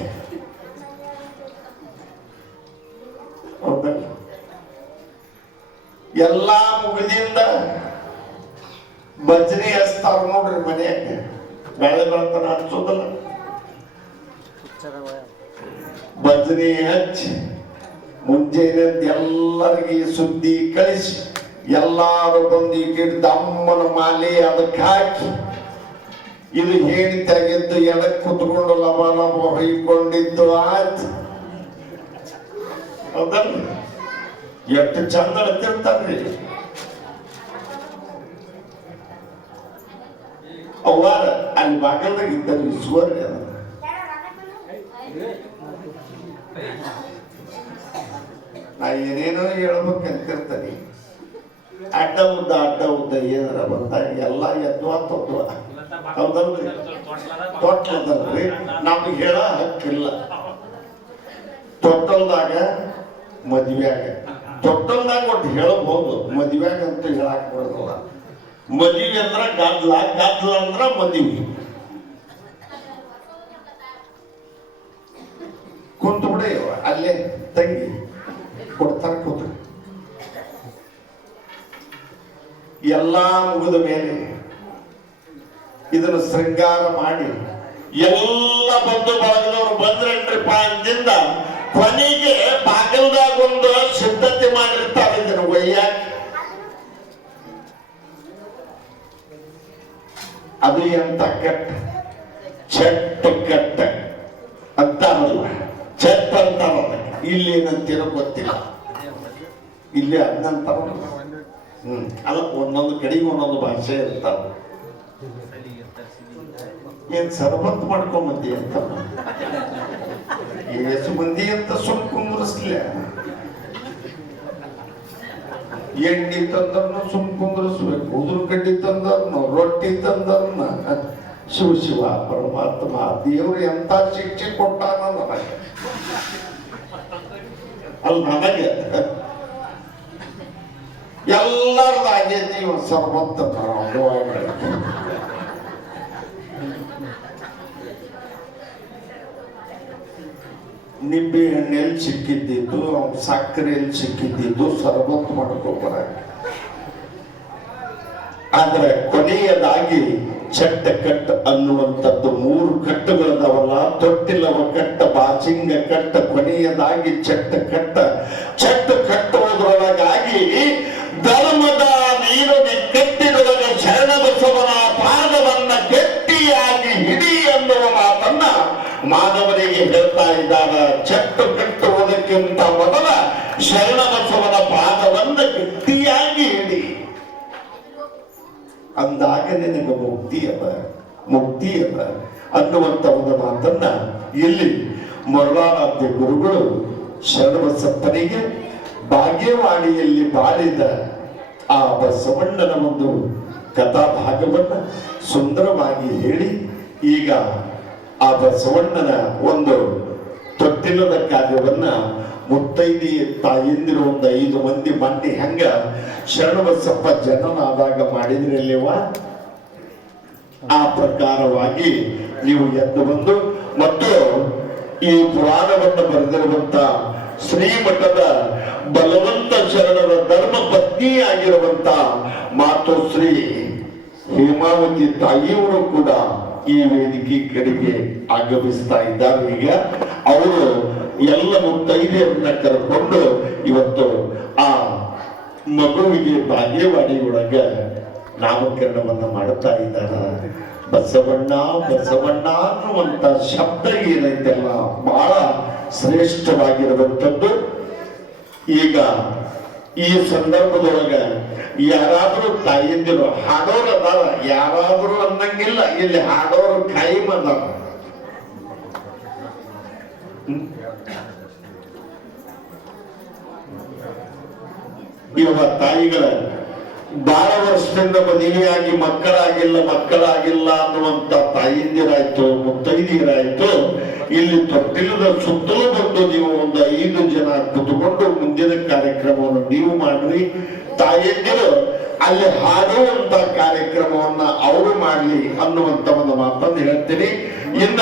ಹೌದಲ್ಲ, ಎಲ್ಲಾ ಮುಗಿದಿಂದ ಭಜನೆ ಹಚ್ತಾರ ನೋಡ್ರಿ ಮನೆಯಾಗ. ಬೆಳೆ ಬೆಳತನ ಹಚ್ಚೋದಲ್ಲ, ಭಜನೆ ಹಚ್ಚಿ ಮುಂಜಾನೆ ಎಲ್ಲರಿಗೆ ಸುದ್ದಿ ಕಳಿಸಿ ಎಲ್ಲಾರು ಬಂದು ಇಟ್ಟಿಟ್ಟು ದಮ್ಮನ ಮಾಲೆ ಅದಕ್ಕೆ ಹಾಕಿ ಇದು ಹೇಳಿ ತೆಗೆದ್ದು ಎಡಕ್ಕೆ ಕುತ್ಕೊಂಡು ಲವ ಲವ ಹೊಯ್ಕೊಂಡಿದ್ದು ಆಯ್ತು. ಹೌದಲ್ಲ, ಎಷ್ಟು ಚಂದ ಅಳ್ತಿರ್ತಾರ್ರಿ ಅವ್ವಾರ. ಅಲ್ಲಿ ಬಾಗಲ್ದಾಗ ಇದ್ದಲ್ಲಿ ಇಸ್ಕೋರಿ ಅದ ನಾ ಏನೇನೋ ಹೇಳ್ಬೇಕಂತಿರ್ತೀನಿ. ಅಡ್ಡ ಉದ್ದ ಏನಾರ ಬಂದಾಗ ಎಲ್ಲ ಎದ್ವಾ ತದ್ವಾ ಹೌದಲ್ರಿ? ತೊಟ್ಲದಲ್ರಿ ನಮ್ಗೆ ಹೇಳ ಹಕ್ಕಿಲ್ಲ. ತೊಟ್ಟಲ್ದಾಗ ಮದ್ವ್ಯಾಗ ತೊಟ್ಟಲ್ದಾಗ ಒಟ್ಟು ಹೇಳಬಹುದು, ಮದ್ವ್ಯಾಗ ಅಂತ ಹೇಳಕ್ ಬರೋದಿಲ್ಲ. ಮದ್ವಿ ಅಂದ್ರ ಗದ್ಲ, ಗದ್ಲ ಅಂದ್ರ ಮದ್ವಿ. ಕುಂತು ಬಿಡಿ ಅಲ್ಲೇ ತಂಗಿ ಕೊಡ್ತಾರ ಕೂತು. ಎಲ್ಲಾ ಮುಗಿದ ಮೇಲೆ ಇದನ್ನು ಶೃಂಗಾರ ಮಾಡಿ ಎಲ್ಲ ಬಂಧು ಬಳಗದವರು ಬಂದ್ರೇನ್ರಿಪ್ಪ ಅಂದಿಂದ ಕೊನೆಗೆ ಬಾಗಿಲ್ದಾಗ ಒಂದು ಸಿದ್ಧತೆ ಮಾಡಿರ್ತಾರೆ ಇದನ್ನು ಒಯ್ಯಾಕ. ಅದು ಎಂತ ಕಟ್ಟ ಚಟ್ಟ ಕಟ್ಟ ಅಂತಾರಲ್ಲ, ಚಟ್ ಅಂತಾರಲ್ಲ. ಇಲ್ಲಿ ಏನಂತೀರೋ ಗೊತ್ತಿಲ್ಲ, ಇಲ್ಲಿ ಅದನ್ನಂತಾರ. ಅಲ್ಲ, ಒಂದೊಂದು ಕಡೆಗೆ ಒಂದೊಂದು ಭಾಷೆ ಇರ್ತಾವ. ಏನ್ ಸರ್ಬತ್ ಮಾಡ್ಕೊಂಬಂದಿ ಅಂತ ಎಷ್ಟು ಮಂದಿ ಅಂತ ಸುಮ್ ಕುಂದ್ರಿಸ್ಲ. ಎಣ್ಣಿ ತಂದರ್ನ ಸುಮ್ ಕುಂದ್ರಿಸ್ಬೇಕು, ಉದುರು ಕಡ್ಡಿ ತಂದರ್ನ, ರೊಟ್ಟಿ ತಂದರ್ನ. ಶಿವ ಶಿವ ಪರಮಾತ್ಮ ದೇವ್ರು ಎಂತ ಶಿಕ್ಷೆ ಕೊಟ್ಟಾನ ನನಗೆ. ಅಲ್ಲಿ ನನಗೆ ಎಲ್ಲರದ್ದು ಆಗೈತಿ ಸರ್ಬತ್ತ ನಿಂಬೆ ಹಣ್ಣೆಲ್ಲಿ ಸಿಕ್ಕಿದ್ದಿದ್ದು, ಸಕ್ಕರೆಯಲ್ಲಿ ಸಿಕ್ಕಿದ್ದಿದ್ದು ಸರ್ಬತ್ ಮಾಡ್ಕೊಬರ. ಆದ್ರೆ ಕೊನೆಯದಾಗಿ ಚಟ್ಟ ಕಟ್ಟ ಅನ್ನುವಂಥದ್ದು 3 ಕಟ್ಟುಗಳದವಲ್ಲ. ತೊಟ್ಟಿಲವ ಕಟ್ಟ, ಬಾಚಿಂಗ ಕಟ್ಟ, ಕೊನೆಯದಾಗಿ ಚಟ್ಟ ಕಟ್ಟ. ಚಟ್ಟ ಕಟ್ಟುವುದರೊಳಗಾಗಿ ಧರ್ಮದ ನೀರದಿ ಕಟ್ಟಿದೊಳಗ ಶರಣ ಬಸವನ ಪಾದವನ್ನ ಗಟ್ಟಿಯಾಗಿ ಹಿಡಿ ಎನ್ನುವ ಮಾತನ್ನ ಮಾನವರಿಗೆ ಹೇಳ್ತಾ ಇದ್ದಾರ. ಚಟ್ಟು ಕಟ್ಟುವುದಕ್ಕಿಂತ ಮೊದಲ ಶರಣ ಬಸವನ ಪಾದವನ್ನ ಗಟ್ಟಿಯಾಗಿ ಹಿಡಿ, ಅಂದಾಗ ನಿನಗೆ ಮುಕ್ತಿ ಅದ ಅನ್ನುವಂತ ಒಂದು ಮಾತನ್ನ ಇಲ್ಲಿ ಮರುಳಾರಾಧ್ಯ ಗುರುಗಳು ಶರಣಬಸಪ್ಪನಿಗೆ ಭಾಗ್ಯವಾಣಿಯಲ್ಲಿ ಬಾಳಿದ ಆ ಬಸವಣ್ಣನ ಒಂದು ಕಥಾಭಾಗವನ್ನ ಸುಂದರವಾಗಿ ಹೇಳಿ, ಈಗ ಆ ಬಸವಣ್ಣನ ಒಂದು ತೊಟ್ಟಿಲದ ಕಾರ್ಯವನ್ನ ಮುತ್ತೈದಿ ತಾಯಿಂದಿರು ಒಂದು 5 ಮಂದಿ ಮಂಡಿ ಹೆಂಗ ಶರಣಬಸಪ್ಪ ಜನನಾದಾಗ ಮಾಡಿದ್ರಲ್ಲಿವ, ಆ ಪ್ರಕಾರವಾಗಿ ನೀವು ಎದ್ದು ಬಂದು ಮತ್ತು ಈ ಪುರಾಣವನ್ನು ಬರೆದಿರುವಂತ ಶ್ರೀಮಠದ ಬಲವಂತ ಶರಣರ ಧರ್ಮ ಪತ್ನಿಯಾಗಿರುವಂತ ಮಾತೋಶ್ರೀ ಹೇಮಾವತಿ ತಾಯಿಯವರು ಕೂಡ ಈ ವೇದಿಕೆ ಕಡೆಗೆ ಆಗಮಿಸ್ತಾ ಇದ್ದಾರೆ. ಈಗ ಅವರು ಎಲ್ಲ ಮುತ್ತೈದೆಯರನ್ನ ಕರೆದುಕೊಂಡು ಇವತ್ತು ಆ ಮಗುವಿಗೆ ಬಾಗೇವಾಡಿಯೊಳಗ ನಾಮಕರಣವನ್ನ ಮಾಡುತ್ತಾ ಇದ್ದಾರೆ. ಬಸವಣ್ಣ ಬಸವಣ್ಣ ಅನ್ನುವಂತ ಶಬ್ದ ಏನೈತೆಲ್ಲ ಬಹಳ ಶ್ರೇಷ್ಠವಾಗಿರುವಂಥದ್ದು. ಈಗ ಈ ಸಂದರ್ಭದೊಳಗ ಯಾರಾದರೂ ತಾಯಿಯಂದಿರು ಹಾಡೋರು ಅದಾರ, ಯಾರಾದರೂ ಅನ್ನಂಗಿಲ್ಲ, ಇಲ್ಲಿ ಹಾಡೋರು ಖಾಯಿಂ ಅದಾರ. ಇವ ತಾಯಿಗಳ ಬಹಳ ವರ್ಷದಿಂದ ಮದುವೆಯಾಗಿ ಮಕ್ಕಳಾಗಿಲ್ಲ ಅನ್ನುವಂತ ತಾಯಿಯಂದಿರಾಯ್ತು, ಮುತ್ತೈದಿಯರಾಯ್ತು. ಇಲ್ಲಿ ತೊಟ್ಟಿಲದ ಸುತ್ತಲೂ ಬಂದು ನೀವು ಒಂದು 5 ಜನ ಕುತ್ಕೊಂಡು ಮುಂದಿನ ಕಾರ್ಯಕ್ರಮವನ್ನು ನೀವು ಮಾಡ್ರಿ. ತಾಯಿಯಂದಿರು ಅಲ್ಲಿ ಹಾಡುವಂತ ಕಾರ್ಯಕ್ರಮವನ್ನ ಅವರು ಮಾಡ್ಲಿ ಅನ್ನುವಂತ ಒಂದು ಮಾತನ್ನು ಹೇಳ್ತೀನಿ. ಇನ್ನ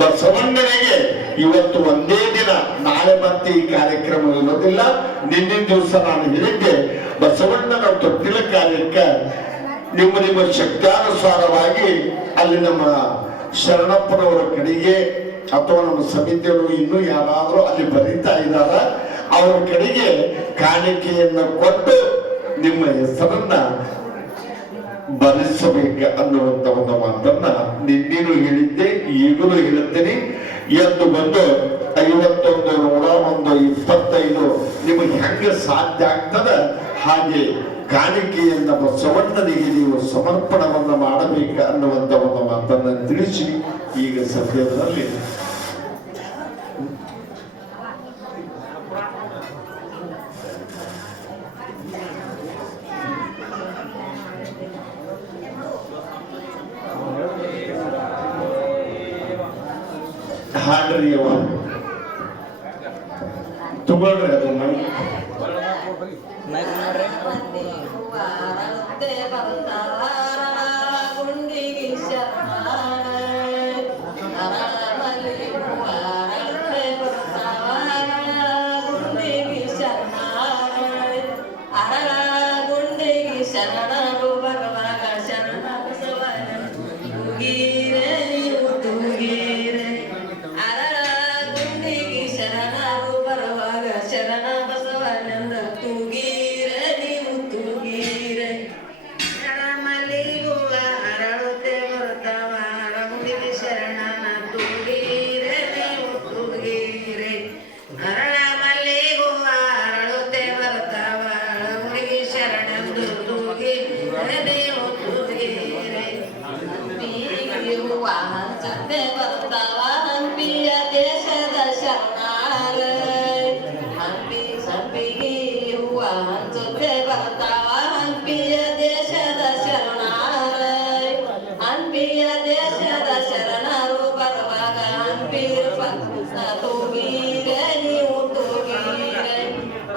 ಬಸವಣ್ಣನಿಗೆ ಇವತ್ತು ಒಂದೇ ದಿನ, ನಾಳೆ ಮತ್ತೆ ಈ ಕಾರ್ಯಕ್ರಮ ಇರೋದಿಲ್ಲ. ನಿನ್ನಿನ ದಿವಸ ನಾನು ಹೇಳಿದ್ದೆ, ಬಸವಣ್ಣನ ತೊಟ್ಟಿಲ ಕಾರ್ಯಕ್ಕೆ ನಿಮ್ಮ ಶಕ್ತಾನುಸಾರವಾಗಿ ಅಲ್ಲಿ ನಮ್ಮ ಶರಣಪ್ಪನವರ ಕಡೆಗೆ ಅಥವಾ ನಮ್ಮ ಸಮಿತಿಯವರು ಇನ್ನೂ ಯಾರಾದರೂ ಅಲ್ಲಿ ಬರೀತಾ ಇದ್ದಾರ, ಅವರ ಕಡೆಗೆ ಕಾಣಿಕೆಯನ್ನು ಕೊಟ್ಟು ನಿಮ್ಮ ಹೆಸರನ್ನ ಬರೆಸಬೇಕ ಅನ್ನುವಂತ ಒಂದು ಮಾತನ್ನ ನಿನ್ನೇನು ಹೇಳಿದ್ದೆ, ಈಗಲೂ ಹೇಳುತ್ತೇನೆ. ಎದ್ದು ಬಂದು 51, 101, 25 ನಿಮಗೆ ಹೆಂಗೆ ಸಾಧ್ಯ ಆಗ್ತದ ಹಾಗೆ ಕಾಣಿಕೆಯನ್ನ ಬಸವಣ್ಣನಿಗೆ ನೀವು ಸಮರ್ಪಣವನ್ನ ಮಾಡಬೇಕ ಅನ್ನುವಂತ ಒಂದು ಮಾತನ್ನ ತಿಳಿಸಿ ಈಗ ಸದ್ಯದಲ್ಲಿ ಹಾಡ್ರಿ ಅವ ತಗೊಳ್ರಿ ಅದು ಮನೆ ಶರಣರು ಬರುವಾಗ ಶರಣ ಬಸವನ ತೂಗೀರೆ ನೀವು ತೂಗೀರೆ ಅರಳ ಗುಂಡಿಗೆ ಶರಣರು ಬರುವಾಗ ಶರಣ ಬಸವನಂದ ತೂಗೀರೆ ನೀವು ತೂಗೀರೆ ಮಲ್ಲಿಗುವ ಅರಳುತ್ತೆ ಬರ್ತಾವ ಅರಗುಂಡಿಗೆ ಶರಣನ ತೂಗೀರೆ ನೀವು ತೂಗೀರೆ ಅರಳ ಮಲ್ಲಿಗುವ ಅರಳುತ್ತೆ ಬರ್ತಾವ ಅರಗುಂಡಿಗೆ ಶರಣಂದು ನೀವು ತೂಗೀರೆ ಹಂಪಿಗೆ ಹೂವ ಹಂಚುತ್ತೆ ಬರ್ತಾವ ಹಂಪಿಯ ದೇಶದ ಶರಣಾರ ಹಂಪಿ ಸಂಪಿಗೆ ಹೂವ ಹಂಚುತ್ತೆ ಬರ್ತಾವ ಹಂಪಿಯ ದೇಶದ ಶರಣಾರ ಹಂಪಿಯ ದೇಶದ ಶರಣರು ಬರುವಾಗ ಹಂಪಿ ತೂಗೀರೆ ನೀವು ತೂಗೀರೆ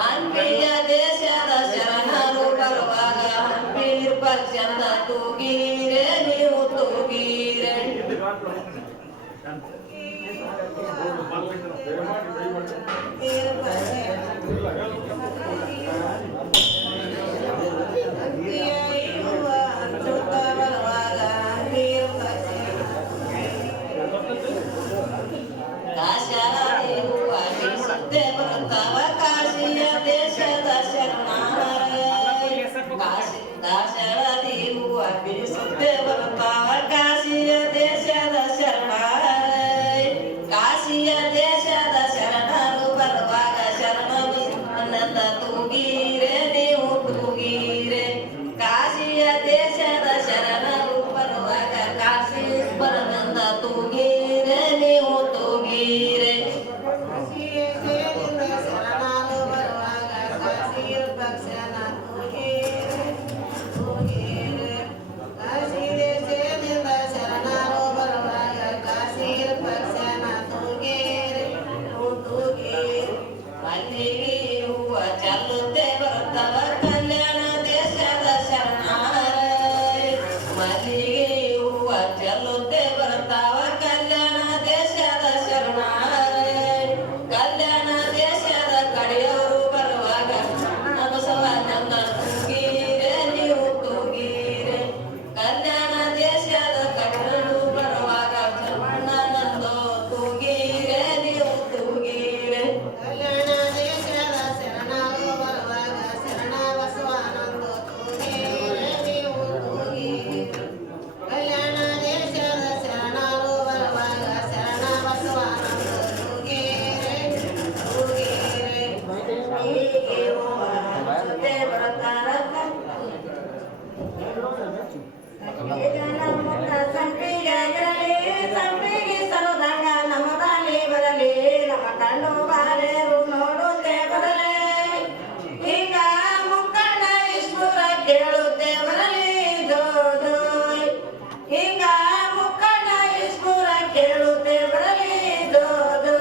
ಹಂಪಿಯ ದೇಶದ ಶರಣರು ಬರುವಾಗ ಹಂಪಿ ಪಕ್ಷದ ತೂಗೀರೆ ನೀವು ತೂಗೀರೆ ಬರ್ತಾವ ಕಾಶಿಯ ದೇಶದ ಶರಣಾರ ದಾಸಳದಿ ಹೂವ ಬಿಡಿಸುತ್ತೆ ಬರ್ತಾವ ಕಾಶಿಯ ದೇಶದ ಶರಣಾರ ಕಾಶಿಯ ದೇಶದ ಶರಣರು ಬರುವಾಗ ಶರಣರು ನನ್ನ ತೂಗೀರೆ ನೀವು ತೂಗೀರೆ ಕಾಶಿಯ ದೇಶದ ಶರಣರು ಬರುವಾಗ ಕಾಶಿ ಬರನಂದ ತೂಗೀರೆ ನೀವು ತೂಗೀರೆ ಶರಣರು ಬರುವಾಗ ಕಾಶಿ ಪಕ್ಷನ ತೂಗೀರೆ ತೂಗೀರೆ ಕಾಶಿ ದೇಶದಿಂದ ಶರಣರು ಬರುವಾಗ ಕಾಶಿ ಪಕ್ಷನ ತೂಗೀರೆ ತೂಗೀರೆ ಮಲ್ಲಿಗೆ ಹೂವ ಚೆಲ್ಲುತ್ತೆ ಬರ್ತಾವ ಕಲ್ಯಾಣ ದೇಶದ ಶರಣಾರ ಮಲ್ಲಿಗೆ ಹೂವ ಚೆಲ್ಲುತ್ತೆ ಬರ್ತಾವ ಕಲ್ಯಾಣ ದೇಶದ ಶರಣಾರ ಕಲ್ಯಾಣ ದೇಶದ ಕಡೆಯವರು ಬರುವಾಗ ಬಸವನಂದ ತೂಗೀರೆ ನೀವು ತೂಗೀರೆ ಕಲ್ಯಾಣ ದೇಶದ ಕಡೆಯವರು ಬರುವಾಗ ಬಸವನಂದ ತೂಗೀರೆ ನೀವು ತೂಗೀರೆ ಕಲ್ಯಾಣ ದೇಶದ ಶರಣರು ಬರುವಾಗ ಶರಣ ಬಸವನಂದ ತೂಗೀರೆ ನೀವು ತೂಗೀರೆ ಕಲ್ಯಾಣ ದೇಶದ ಶರಣರು ಬರುವಾಗ ಶರಣ ಬಸವನಂದ ತೂಗೀರೆ ತೂಗೀರೆ ಹೀಗೆ ಹೂವ ಹಂಚುತ್ತೆ ಬರ್ತಾರ ಸಂಪಿಗೆ ಸರುದಂಗ ನಮ್ಮ ದಾಳಿ ಬರಲಿ ನಮ್ಮ ಕಣ್ಣು ಬಾರೇರು ನೋಡುತ್ತೆ ಬರಲಿ ಈಗ ಮುಕ್ಕಣ್ಣ ಈಶ್ವರ ಕೇಳುತ್ತೆ ಬರಲಿ ಜೋದು ಈಗ ಮುಕ್ಕಣ್ಣ ಈಶ್ವರ ಕೇಳುತ್ತೆ ಬರಲಿ ಜೋದು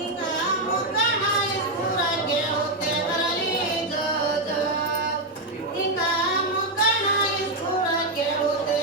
ಈಗ ಮುಕ್ಕಣ್ಣ ಈಶ್ವರ ಕೇಳುತ್ತೆ ಬರಲಿ ಜೋದು ಈಗ ಮುಕ್ಕಣ್ಣ ಈಶ್ವರ ಕೇಳುತ್ತೆ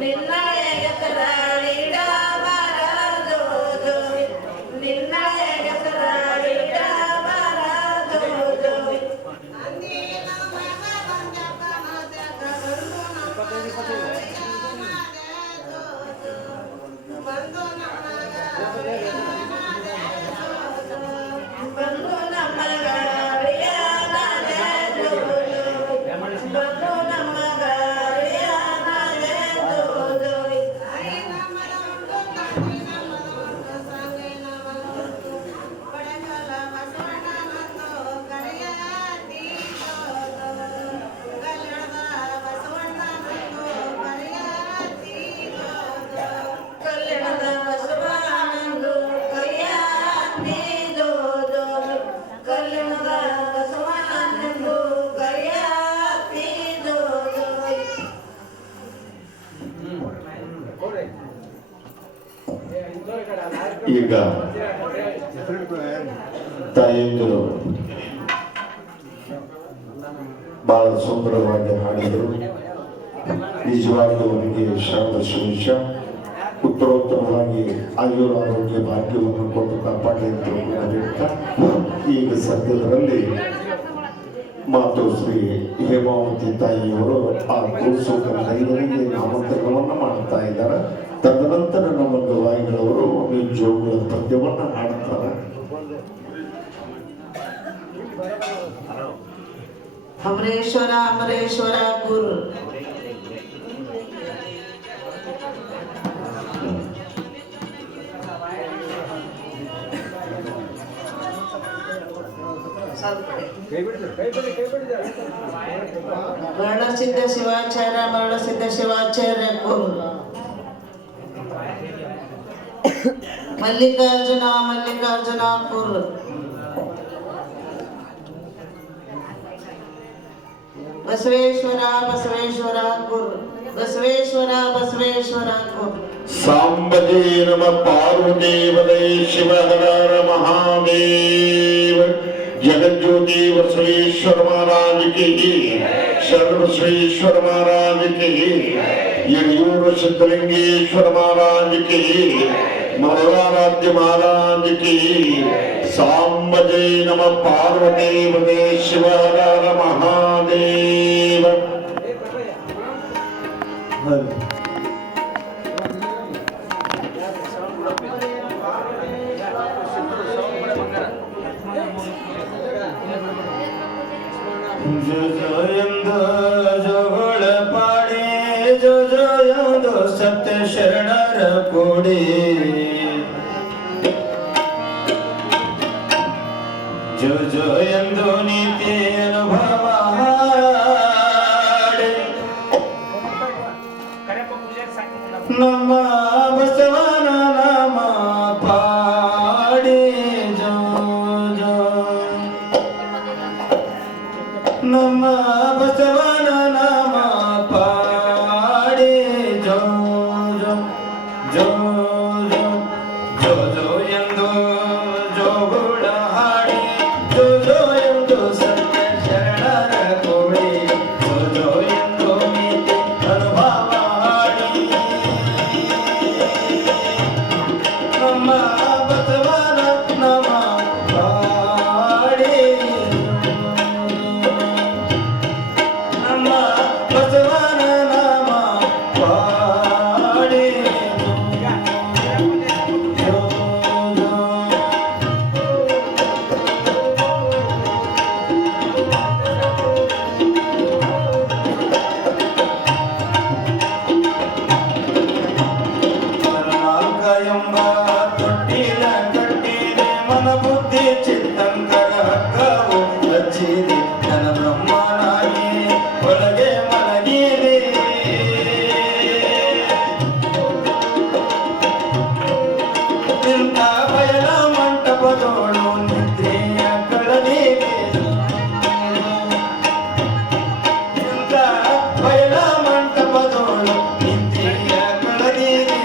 ನಿನ್ನ ಹೆಸರ ಇಡಬಾರದು ನಿನ್ನ ಹೆಸರ ಇಡಬಾರದು ಬಂದು ನಮ್ಮ ಗಾಳಿಯ ಬಂದು ನಮ್ಮ ಗಾಳಿಯ ಕಲ್ಯಾಣದ ಬಸವನಂದು ಕೈಯ ತೀದೋದು ಕಲ್ಯಾಣದ ಬಸವನಂದು ಕೈಯ ತೀದೋದು ಈಗ ತಾಯಂದಿರು ಬಹಳ ಸುಂದರವಾಗಿ ಹಾಡಿದರು. ನಿಜವಾಗ್ಲೂ ಅವರಿಗೆ ಶರಣ ಶ್ರೇಷ ಉತ್ತರೋತ್ತರವಾಗಿ ಆಯುರ ಆರೋಗ್ಯ ಭಾಗ್ಯವನ್ನು ಕೊಟ್ಟು ಕಾಪಾಡಲಿ ಅಂತ ಹೇಳ್ತಾ ಈಗ ಸದ್ಯದರಲ್ಲಿ ಮಾತು ಶ್ರೀ ಹೇಮಾವತಿ ತಾಯಿಯವರು ಆ ಕೂಸುಕರಿಗೆ ನಾಮಕರಣವನ್ನು ಮಾಡ್ತಾ ಇದ್ದಾರೆ. ತದನಂತರ ನಮ್ಮ ಗವಾಯಿಗಳವರು ಒಂದು ಜೋಗುಳ ಪದ್ಯವನ್ನು ಹಾಡ್ತಾರೆ. ಅಮರೇಶ್ವರ ಅಮರೇಶ್ವರ ಗುರು ಮರಣಸಿದ್ಧ ಶಿವಾಚಾರ್ಯ ಮರಣಸಿದ್ಧ ಶಿವಾಚಾರ್ಯ ಗುರು ಮಲ್ಲಿಕಾರ್ಜುನ ಮಲ್ಲಿಕಾರ್ಜುನ ಗುರು ಬಸವೇಶ್ವರ ಬಸವೇಶ್ವರ ಗುರು ಬಸವೇಶ್ವರ ಬಸವೇಶ್ವರ ಗುರು ಸಾಂಬದೇ ನಮ ಪಾರ್ವದೇವದೇ ಶಿವ ಹರ ಹರ ಮಹಾದೇವ जगज्योति बसवेश्वर महाराज की शरण बसवेश्वर महाराज की यड़ूर सिद्धलिंगेश्वर महाराज की मंगलाराध्य महाराज की सांबजे नम पार्वती वदे शिव हर हर महादेव ಜೋಗಳ ಪಾಡಿ ಜೋಯೊಂದು ಸತ್ಯ ಶರಣರ ಕೂಡಿ ಜೋ ಎಂದು ನೀತಿ ಅನುಭವ ನಮ್ಮ ಬಸವನ ನಾಮ ಪಾಡಿ ಜೋ ನಮ್ಮ ಬಸವನ ನಾಮ ಪಾಡಿ ಜೋ ಜೋ ಜೋ ಜೋ ಜೋ ಜೋ ಎಂದು ಜೋಗುಳ ಹಾಡಿ ಜೋ ಜೋ ಎಂದು ಸತ್ಯ ಶರಣರ ಕೋಡಿ ಜೋ ಜೋ ಎಂದು ನೀತಿ ಅನುಭವ ಹಾಡಿ ನಮ್ಮ ಬಸವನ ನಾಮ ಪಾಡಿ ಬಸವನ ನಾಮ ಪಾಡಿ ಎಂಬ ತೊಟ್ಟಿಲ ಕಟ್ಟಿದೆ ಮನ ಬುದ್ಧಿ ಚಿತ್ತಂತರ ಹಕ್ಕವು ಹಚ್ಚಿದೆ ನನ್ನ ಬ್ರಹ್ಮನಾಗಿ ಒಳಗೆ ಮಲಗಿದೆ ಇಂಥ ಬಯಲ ಮಂಟಪದೋಳು ನಿದ್ರೆಯ ಕಳದಿಗೆ ಇಂಥ ಬಯಲ ಮಂಟಪದೋಳು ನಿದ್ರೆಯ ಕಳದಿಗೆ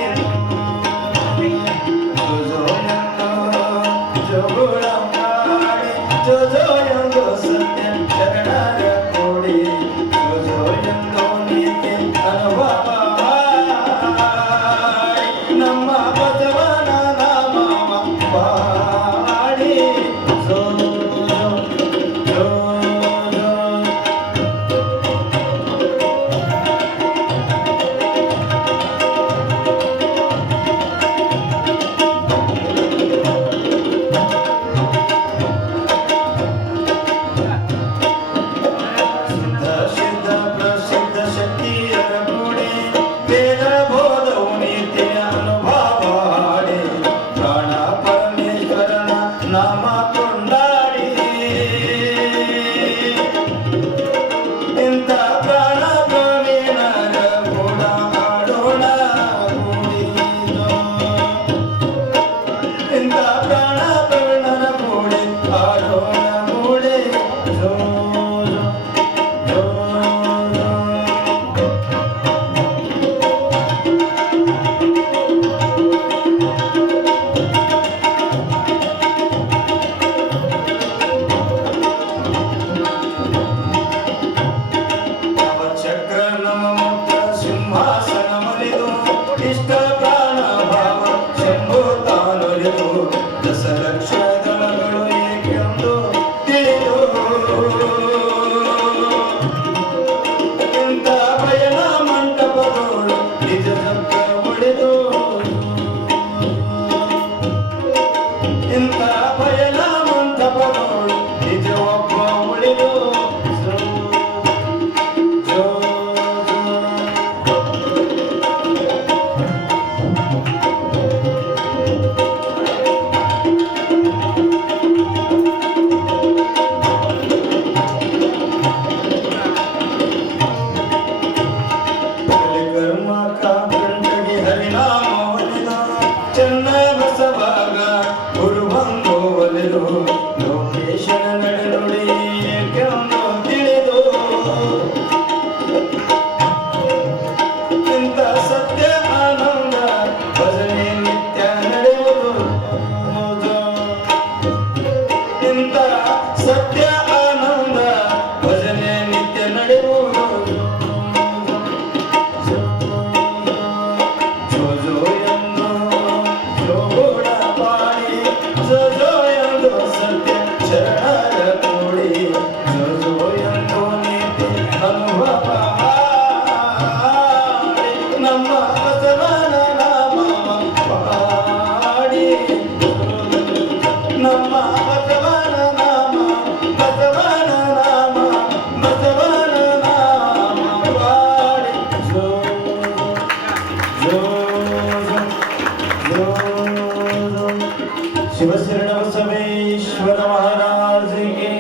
ಶಿವಶರಣ ಬಸವೇಶ್ವರ ಮಹಾರಾಜಿಗೆ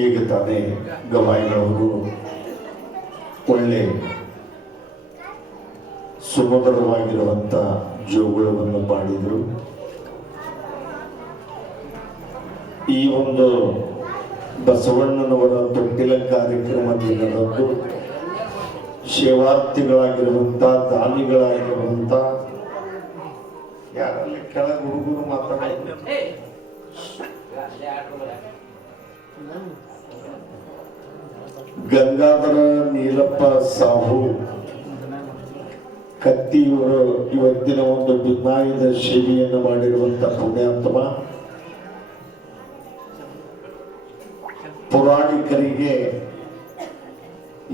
ಈಗ ತಾನೇ ಗವಾಯಿಗಳವರು ಒಳ್ಳೆ ಸುಮಧುರವಾಗಿರುವಂತ ಜೋಗುಳವನ್ನು ಮಾಡಿದರು. ಈ ಒಂದು ಬಸವಣ್ಣನವರ ತೊಟ್ಟಿಲ ಕಾರ್ಯಕ್ರಮ ದಿನದಂದು ಸೇವಾರ್ಥಿಗಳಾಗಿರುವಂತ ದಾನಿಗಳಾಗಿರುವಂತ ಯಾರಲ್ಲಿ ಕೆಳಗೆ ಹುಡುಗರು ಮಾತಾಡ್ತಾರೆ ಗಂಗಾಧರ ನೀಲಪ್ಪ ಸಾಹು ಕತ್ತಿಯವರು ಇವತ್ತಿನ ಒಂದು ಭಿನ್ನಾಯುಧ ಸೇವೆಯನ್ನು ಮಾಡಿರುವಂತ ಪುಣ್ಯಾತ್ಮ. ಪುರಾಣಿಕರಿಗೆ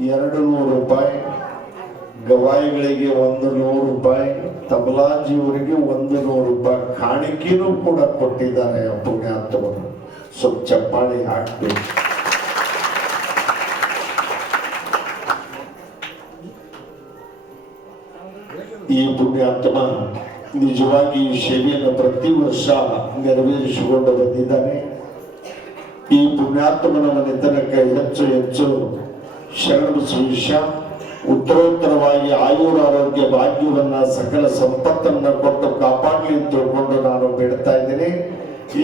200 ರೂಪಾಯಿ, ಗವಾಯಿಗಳಿಗೆ 100 ರೂಪಾಯಿ, ತಬಲಾಜಿಯವರಿಗೆ 100 ರೂಪಾಯಿ ಕಾಣಿಕೆನೂ ಕೂಡ ಕೊಟ್ಟಿದ್ದಾರೆ ಆ ಪುಣ್ಯಾತ್ಮರು. ಸ್ವಲ್ಪ ಚಪ್ಪಾಳೆ ಹಾಕ್ಬೇಕು. ಈ ಪುಣ್ಯಾತ್ಮ ನಿಜವಾಗಿ ಈ ಸೇವೆಯನ್ನು ಪ್ರತಿ ವರ್ಷ ನೆರವೇರಿಸಿಕೊಂಡು ಬಂದಿದ್ದಾನೆ. ಈ ಪುಣ್ಯಾತ್ಮನ ಮನೆತನಕ್ಕೆ ಹೆಚ್ಚು ಹೆಚ್ಚು ಶರಣಬಸವೇಶ ಉತ್ತರೋತ್ತರವಾಗಿ ಆಯುರಾರೋಗ್ಯ ಭಾಗ್ಯವನ್ನ ಸಕಲ ಸಂಪತ್ತನ್ನ ಕೊಟ್ಟು ಕಾಪಾಡಲಿ ತಿಳ್ಕೊಂಡು ನಾನು ಬೇಡ್ತಾ ಇದ್ದೇನೆ.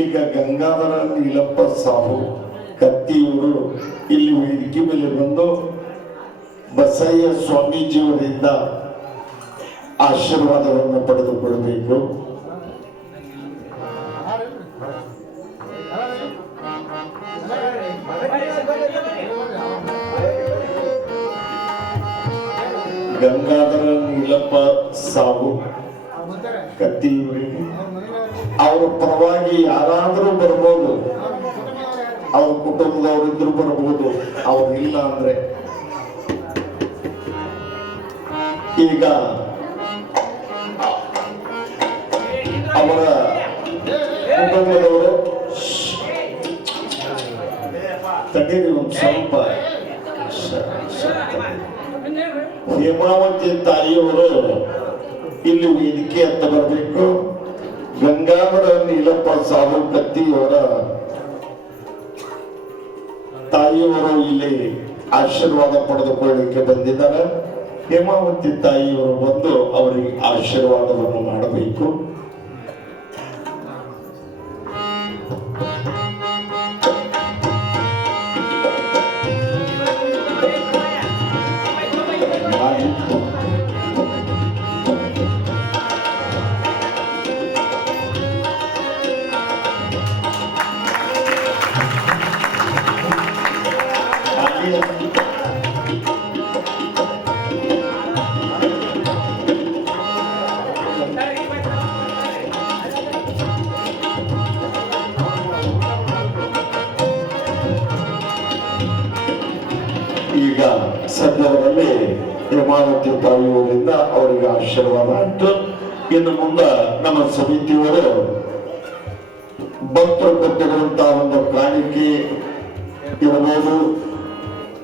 ಈಗ ಗಂಗಾಧರ ನೀಲಪ್ಪ ಸಾಹು ಕತ್ತಿಯವರು ಇಲ್ಲಿ ವೇದಿಕೆ ಮೇಲೆ ಬಂದು ಬಸಯ್ಯ ಸ್ವಾಮೀಜಿಯವರಿಂದ ಆಶೀರ್ವಾದವನ್ನು ಪಡೆದುಕೊಳ್ಳಬೇಕು. ಗಂಗಾಧರ ನೀಲಪ್ಪ ಸಾಹು ಕತ್ತಿಯವರಿಗೆ ಅವರ ಪರವಾಗಿ ಯಾರಾದರೂ ಬರ್ಬೋದು, ಅವ್ರ ಕುಟುಂಬದವರಿದ್ರು ಬರ್ಬೋದು, ಅವ್ರಿಲ್ಲ ಅಂದ್ರೆ ಈಗ ಅವರ ಕುಟುಂಬದವರು ತಡೀರಿ ಒಂದು ಸ್ವಲ್ಪ. ಹೇಮಾವತಿ ತಾಯಿಯವರು ಇಲ್ಲಿ ವೇದಿಕೆ ಅಂತ ಬರಬೇಕು. ಗಂಗಾಧರ ನೀಲಪ್ಪ ಸಾಹು ಕತ್ತಿಯವರ ತಾಯಿಯವರು ಇಲ್ಲಿ ಆಶೀರ್ವಾದ ಪಡೆದುಕೊಳ್ಳಲಿಕ್ಕೆ ಬಂದಿದ್ದಾರೆ. ಹೇಮಾವತಿ ತಾಯಿಯವರು ಬಂದು ಅವರಿಗೆ ಆಶೀರ್ವಾದವನ್ನು ಮಾಡಬೇಕು. ಈಗ ಸದ್ಯದಲ್ಲಿ ಹೇಮಾವತಿ ತಾಯಿಯವರಿಂದ ಅವರಿಗೆ ಆಶೀರ್ವಾದ ಆಯ್ತು. ಇನ್ನು ಮುಂದೆ ನಮ್ಮ ಸಮಿತಿಯವರು ಭಕ್ತರು ಕೊಟ್ಟಿರುವಂತಹ ಒಂದು ಕಾಣಿಕೆ ಇರಬಹುದು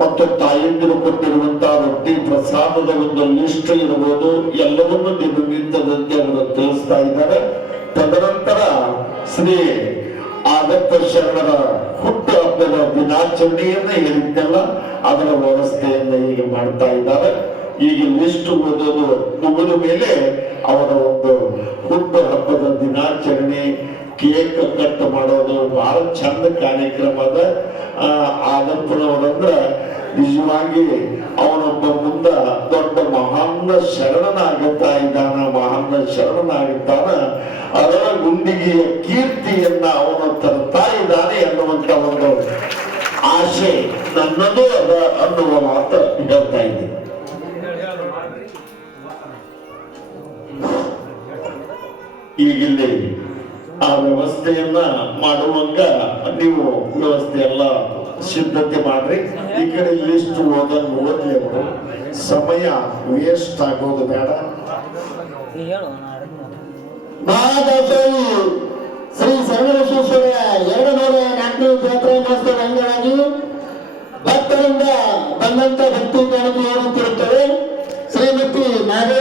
ಮತ್ತು ತಾಯಂದಿರು ಕೊಟ್ಟಿರುವಂತಹ ರೊಟ್ಟಿ ಪ್ರಸಾದದ ಒಂದು ಲಿಸ್ಟ್ ಇರಬಹುದು. ಎಲ್ಲವನ್ನೂ ದಿನನಿತ್ಯದಂತೆ ಅವರು ತಿಳಿಸ್ತಾ ಇದ್ದಾರೆ. ತದನಂತರ ಶ್ರೀ ಆಗತ್ತ ಶರಣರ ಹುಟ್ಟು ಹಬ್ಬದ ದಿನಾಚರಣೆಯನ್ನ ಹೇಳಿದ್ದೆಲ್ಲ ಅದರ ವ್ಯವಸ್ಥೆಯನ್ನ ಈಗ ಮಾಡ್ತಾ ಇದ್ದಾರೆ. ಈಗ ಲಿಸ್ಟ್ ಓದೋದು ಮುಗಿದ ಮೇಲೆ ಅವರ ಒಂದು ಹುಟ್ಟು ಹಬ್ಬದ ದಿನಾಚರಣೆ ಕೇಕ್ ಕಟ್ ಮಾಡೋದು ಬಹಳ ಚಂದ ಕಾರ್ಯಕ್ರಮ ಅದ. ಆಗಪ್ಪನವರಂದ್ರ ನಿಜವಾಗಿ ಅವನೊಬ್ಬ ಮುಂದ ದೊಡ್ಡ ಮಹಾನ್ ಶರಣನಾಗುತ್ತಾ ಇದ್ದಾನ, ಮಹಾನ್ ಶರಣನಾಗುತ್ತಾನ. ಅದರ ಗುಂಡಿಗೆಯ ಕೀರ್ತಿಯನ್ನ ಅವನು ತರ್ತಾ ಇದ್ದಾನೆ ಎನ್ನುವಂತ ಒಂದು ಆಶೆ ನನ್ನದು ಅದ ಅನ್ನುವ ಮಾತು ಹೇಳ್ತಾ ಇದ್ದೀನಿ. ಈಗಿಲ್ಲಿ ಆ ವ್ಯವಸ್ಥೆಯನ್ನ ಮಾಡುವಾಗ ನೀವು ವ್ಯವಸ್ಥೆ ಎಲ್ಲ ಸಿದ್ಧತೆ ಮಾಡ್ರಿ. ಈ ಕಡೆ ಲಿಸ್ಟ್ ಓದನ್ನು ಓದ್ಲಿ ಅವರು, ಸಮಯ ವೇಸ್ಟ್ ಆಗೋದು ಬೇಡ. ಶ್ರೀ ಶರಣಬಸವೇಶ್ವರ 204ನೇ ಜಾತ್ರೆ ಮಹೋತ್ಸವ ಅಂಗವಾಗಿ ಭಕ್ತರಿಂದ ಬಂದಂತ ಭಕ್ತಿ ಕಾಣಿಕೆ ಏರುತ್ತಿರುತ್ತದೆ. ಶ್ರೀಮತಿ ನಾಗೇಶ್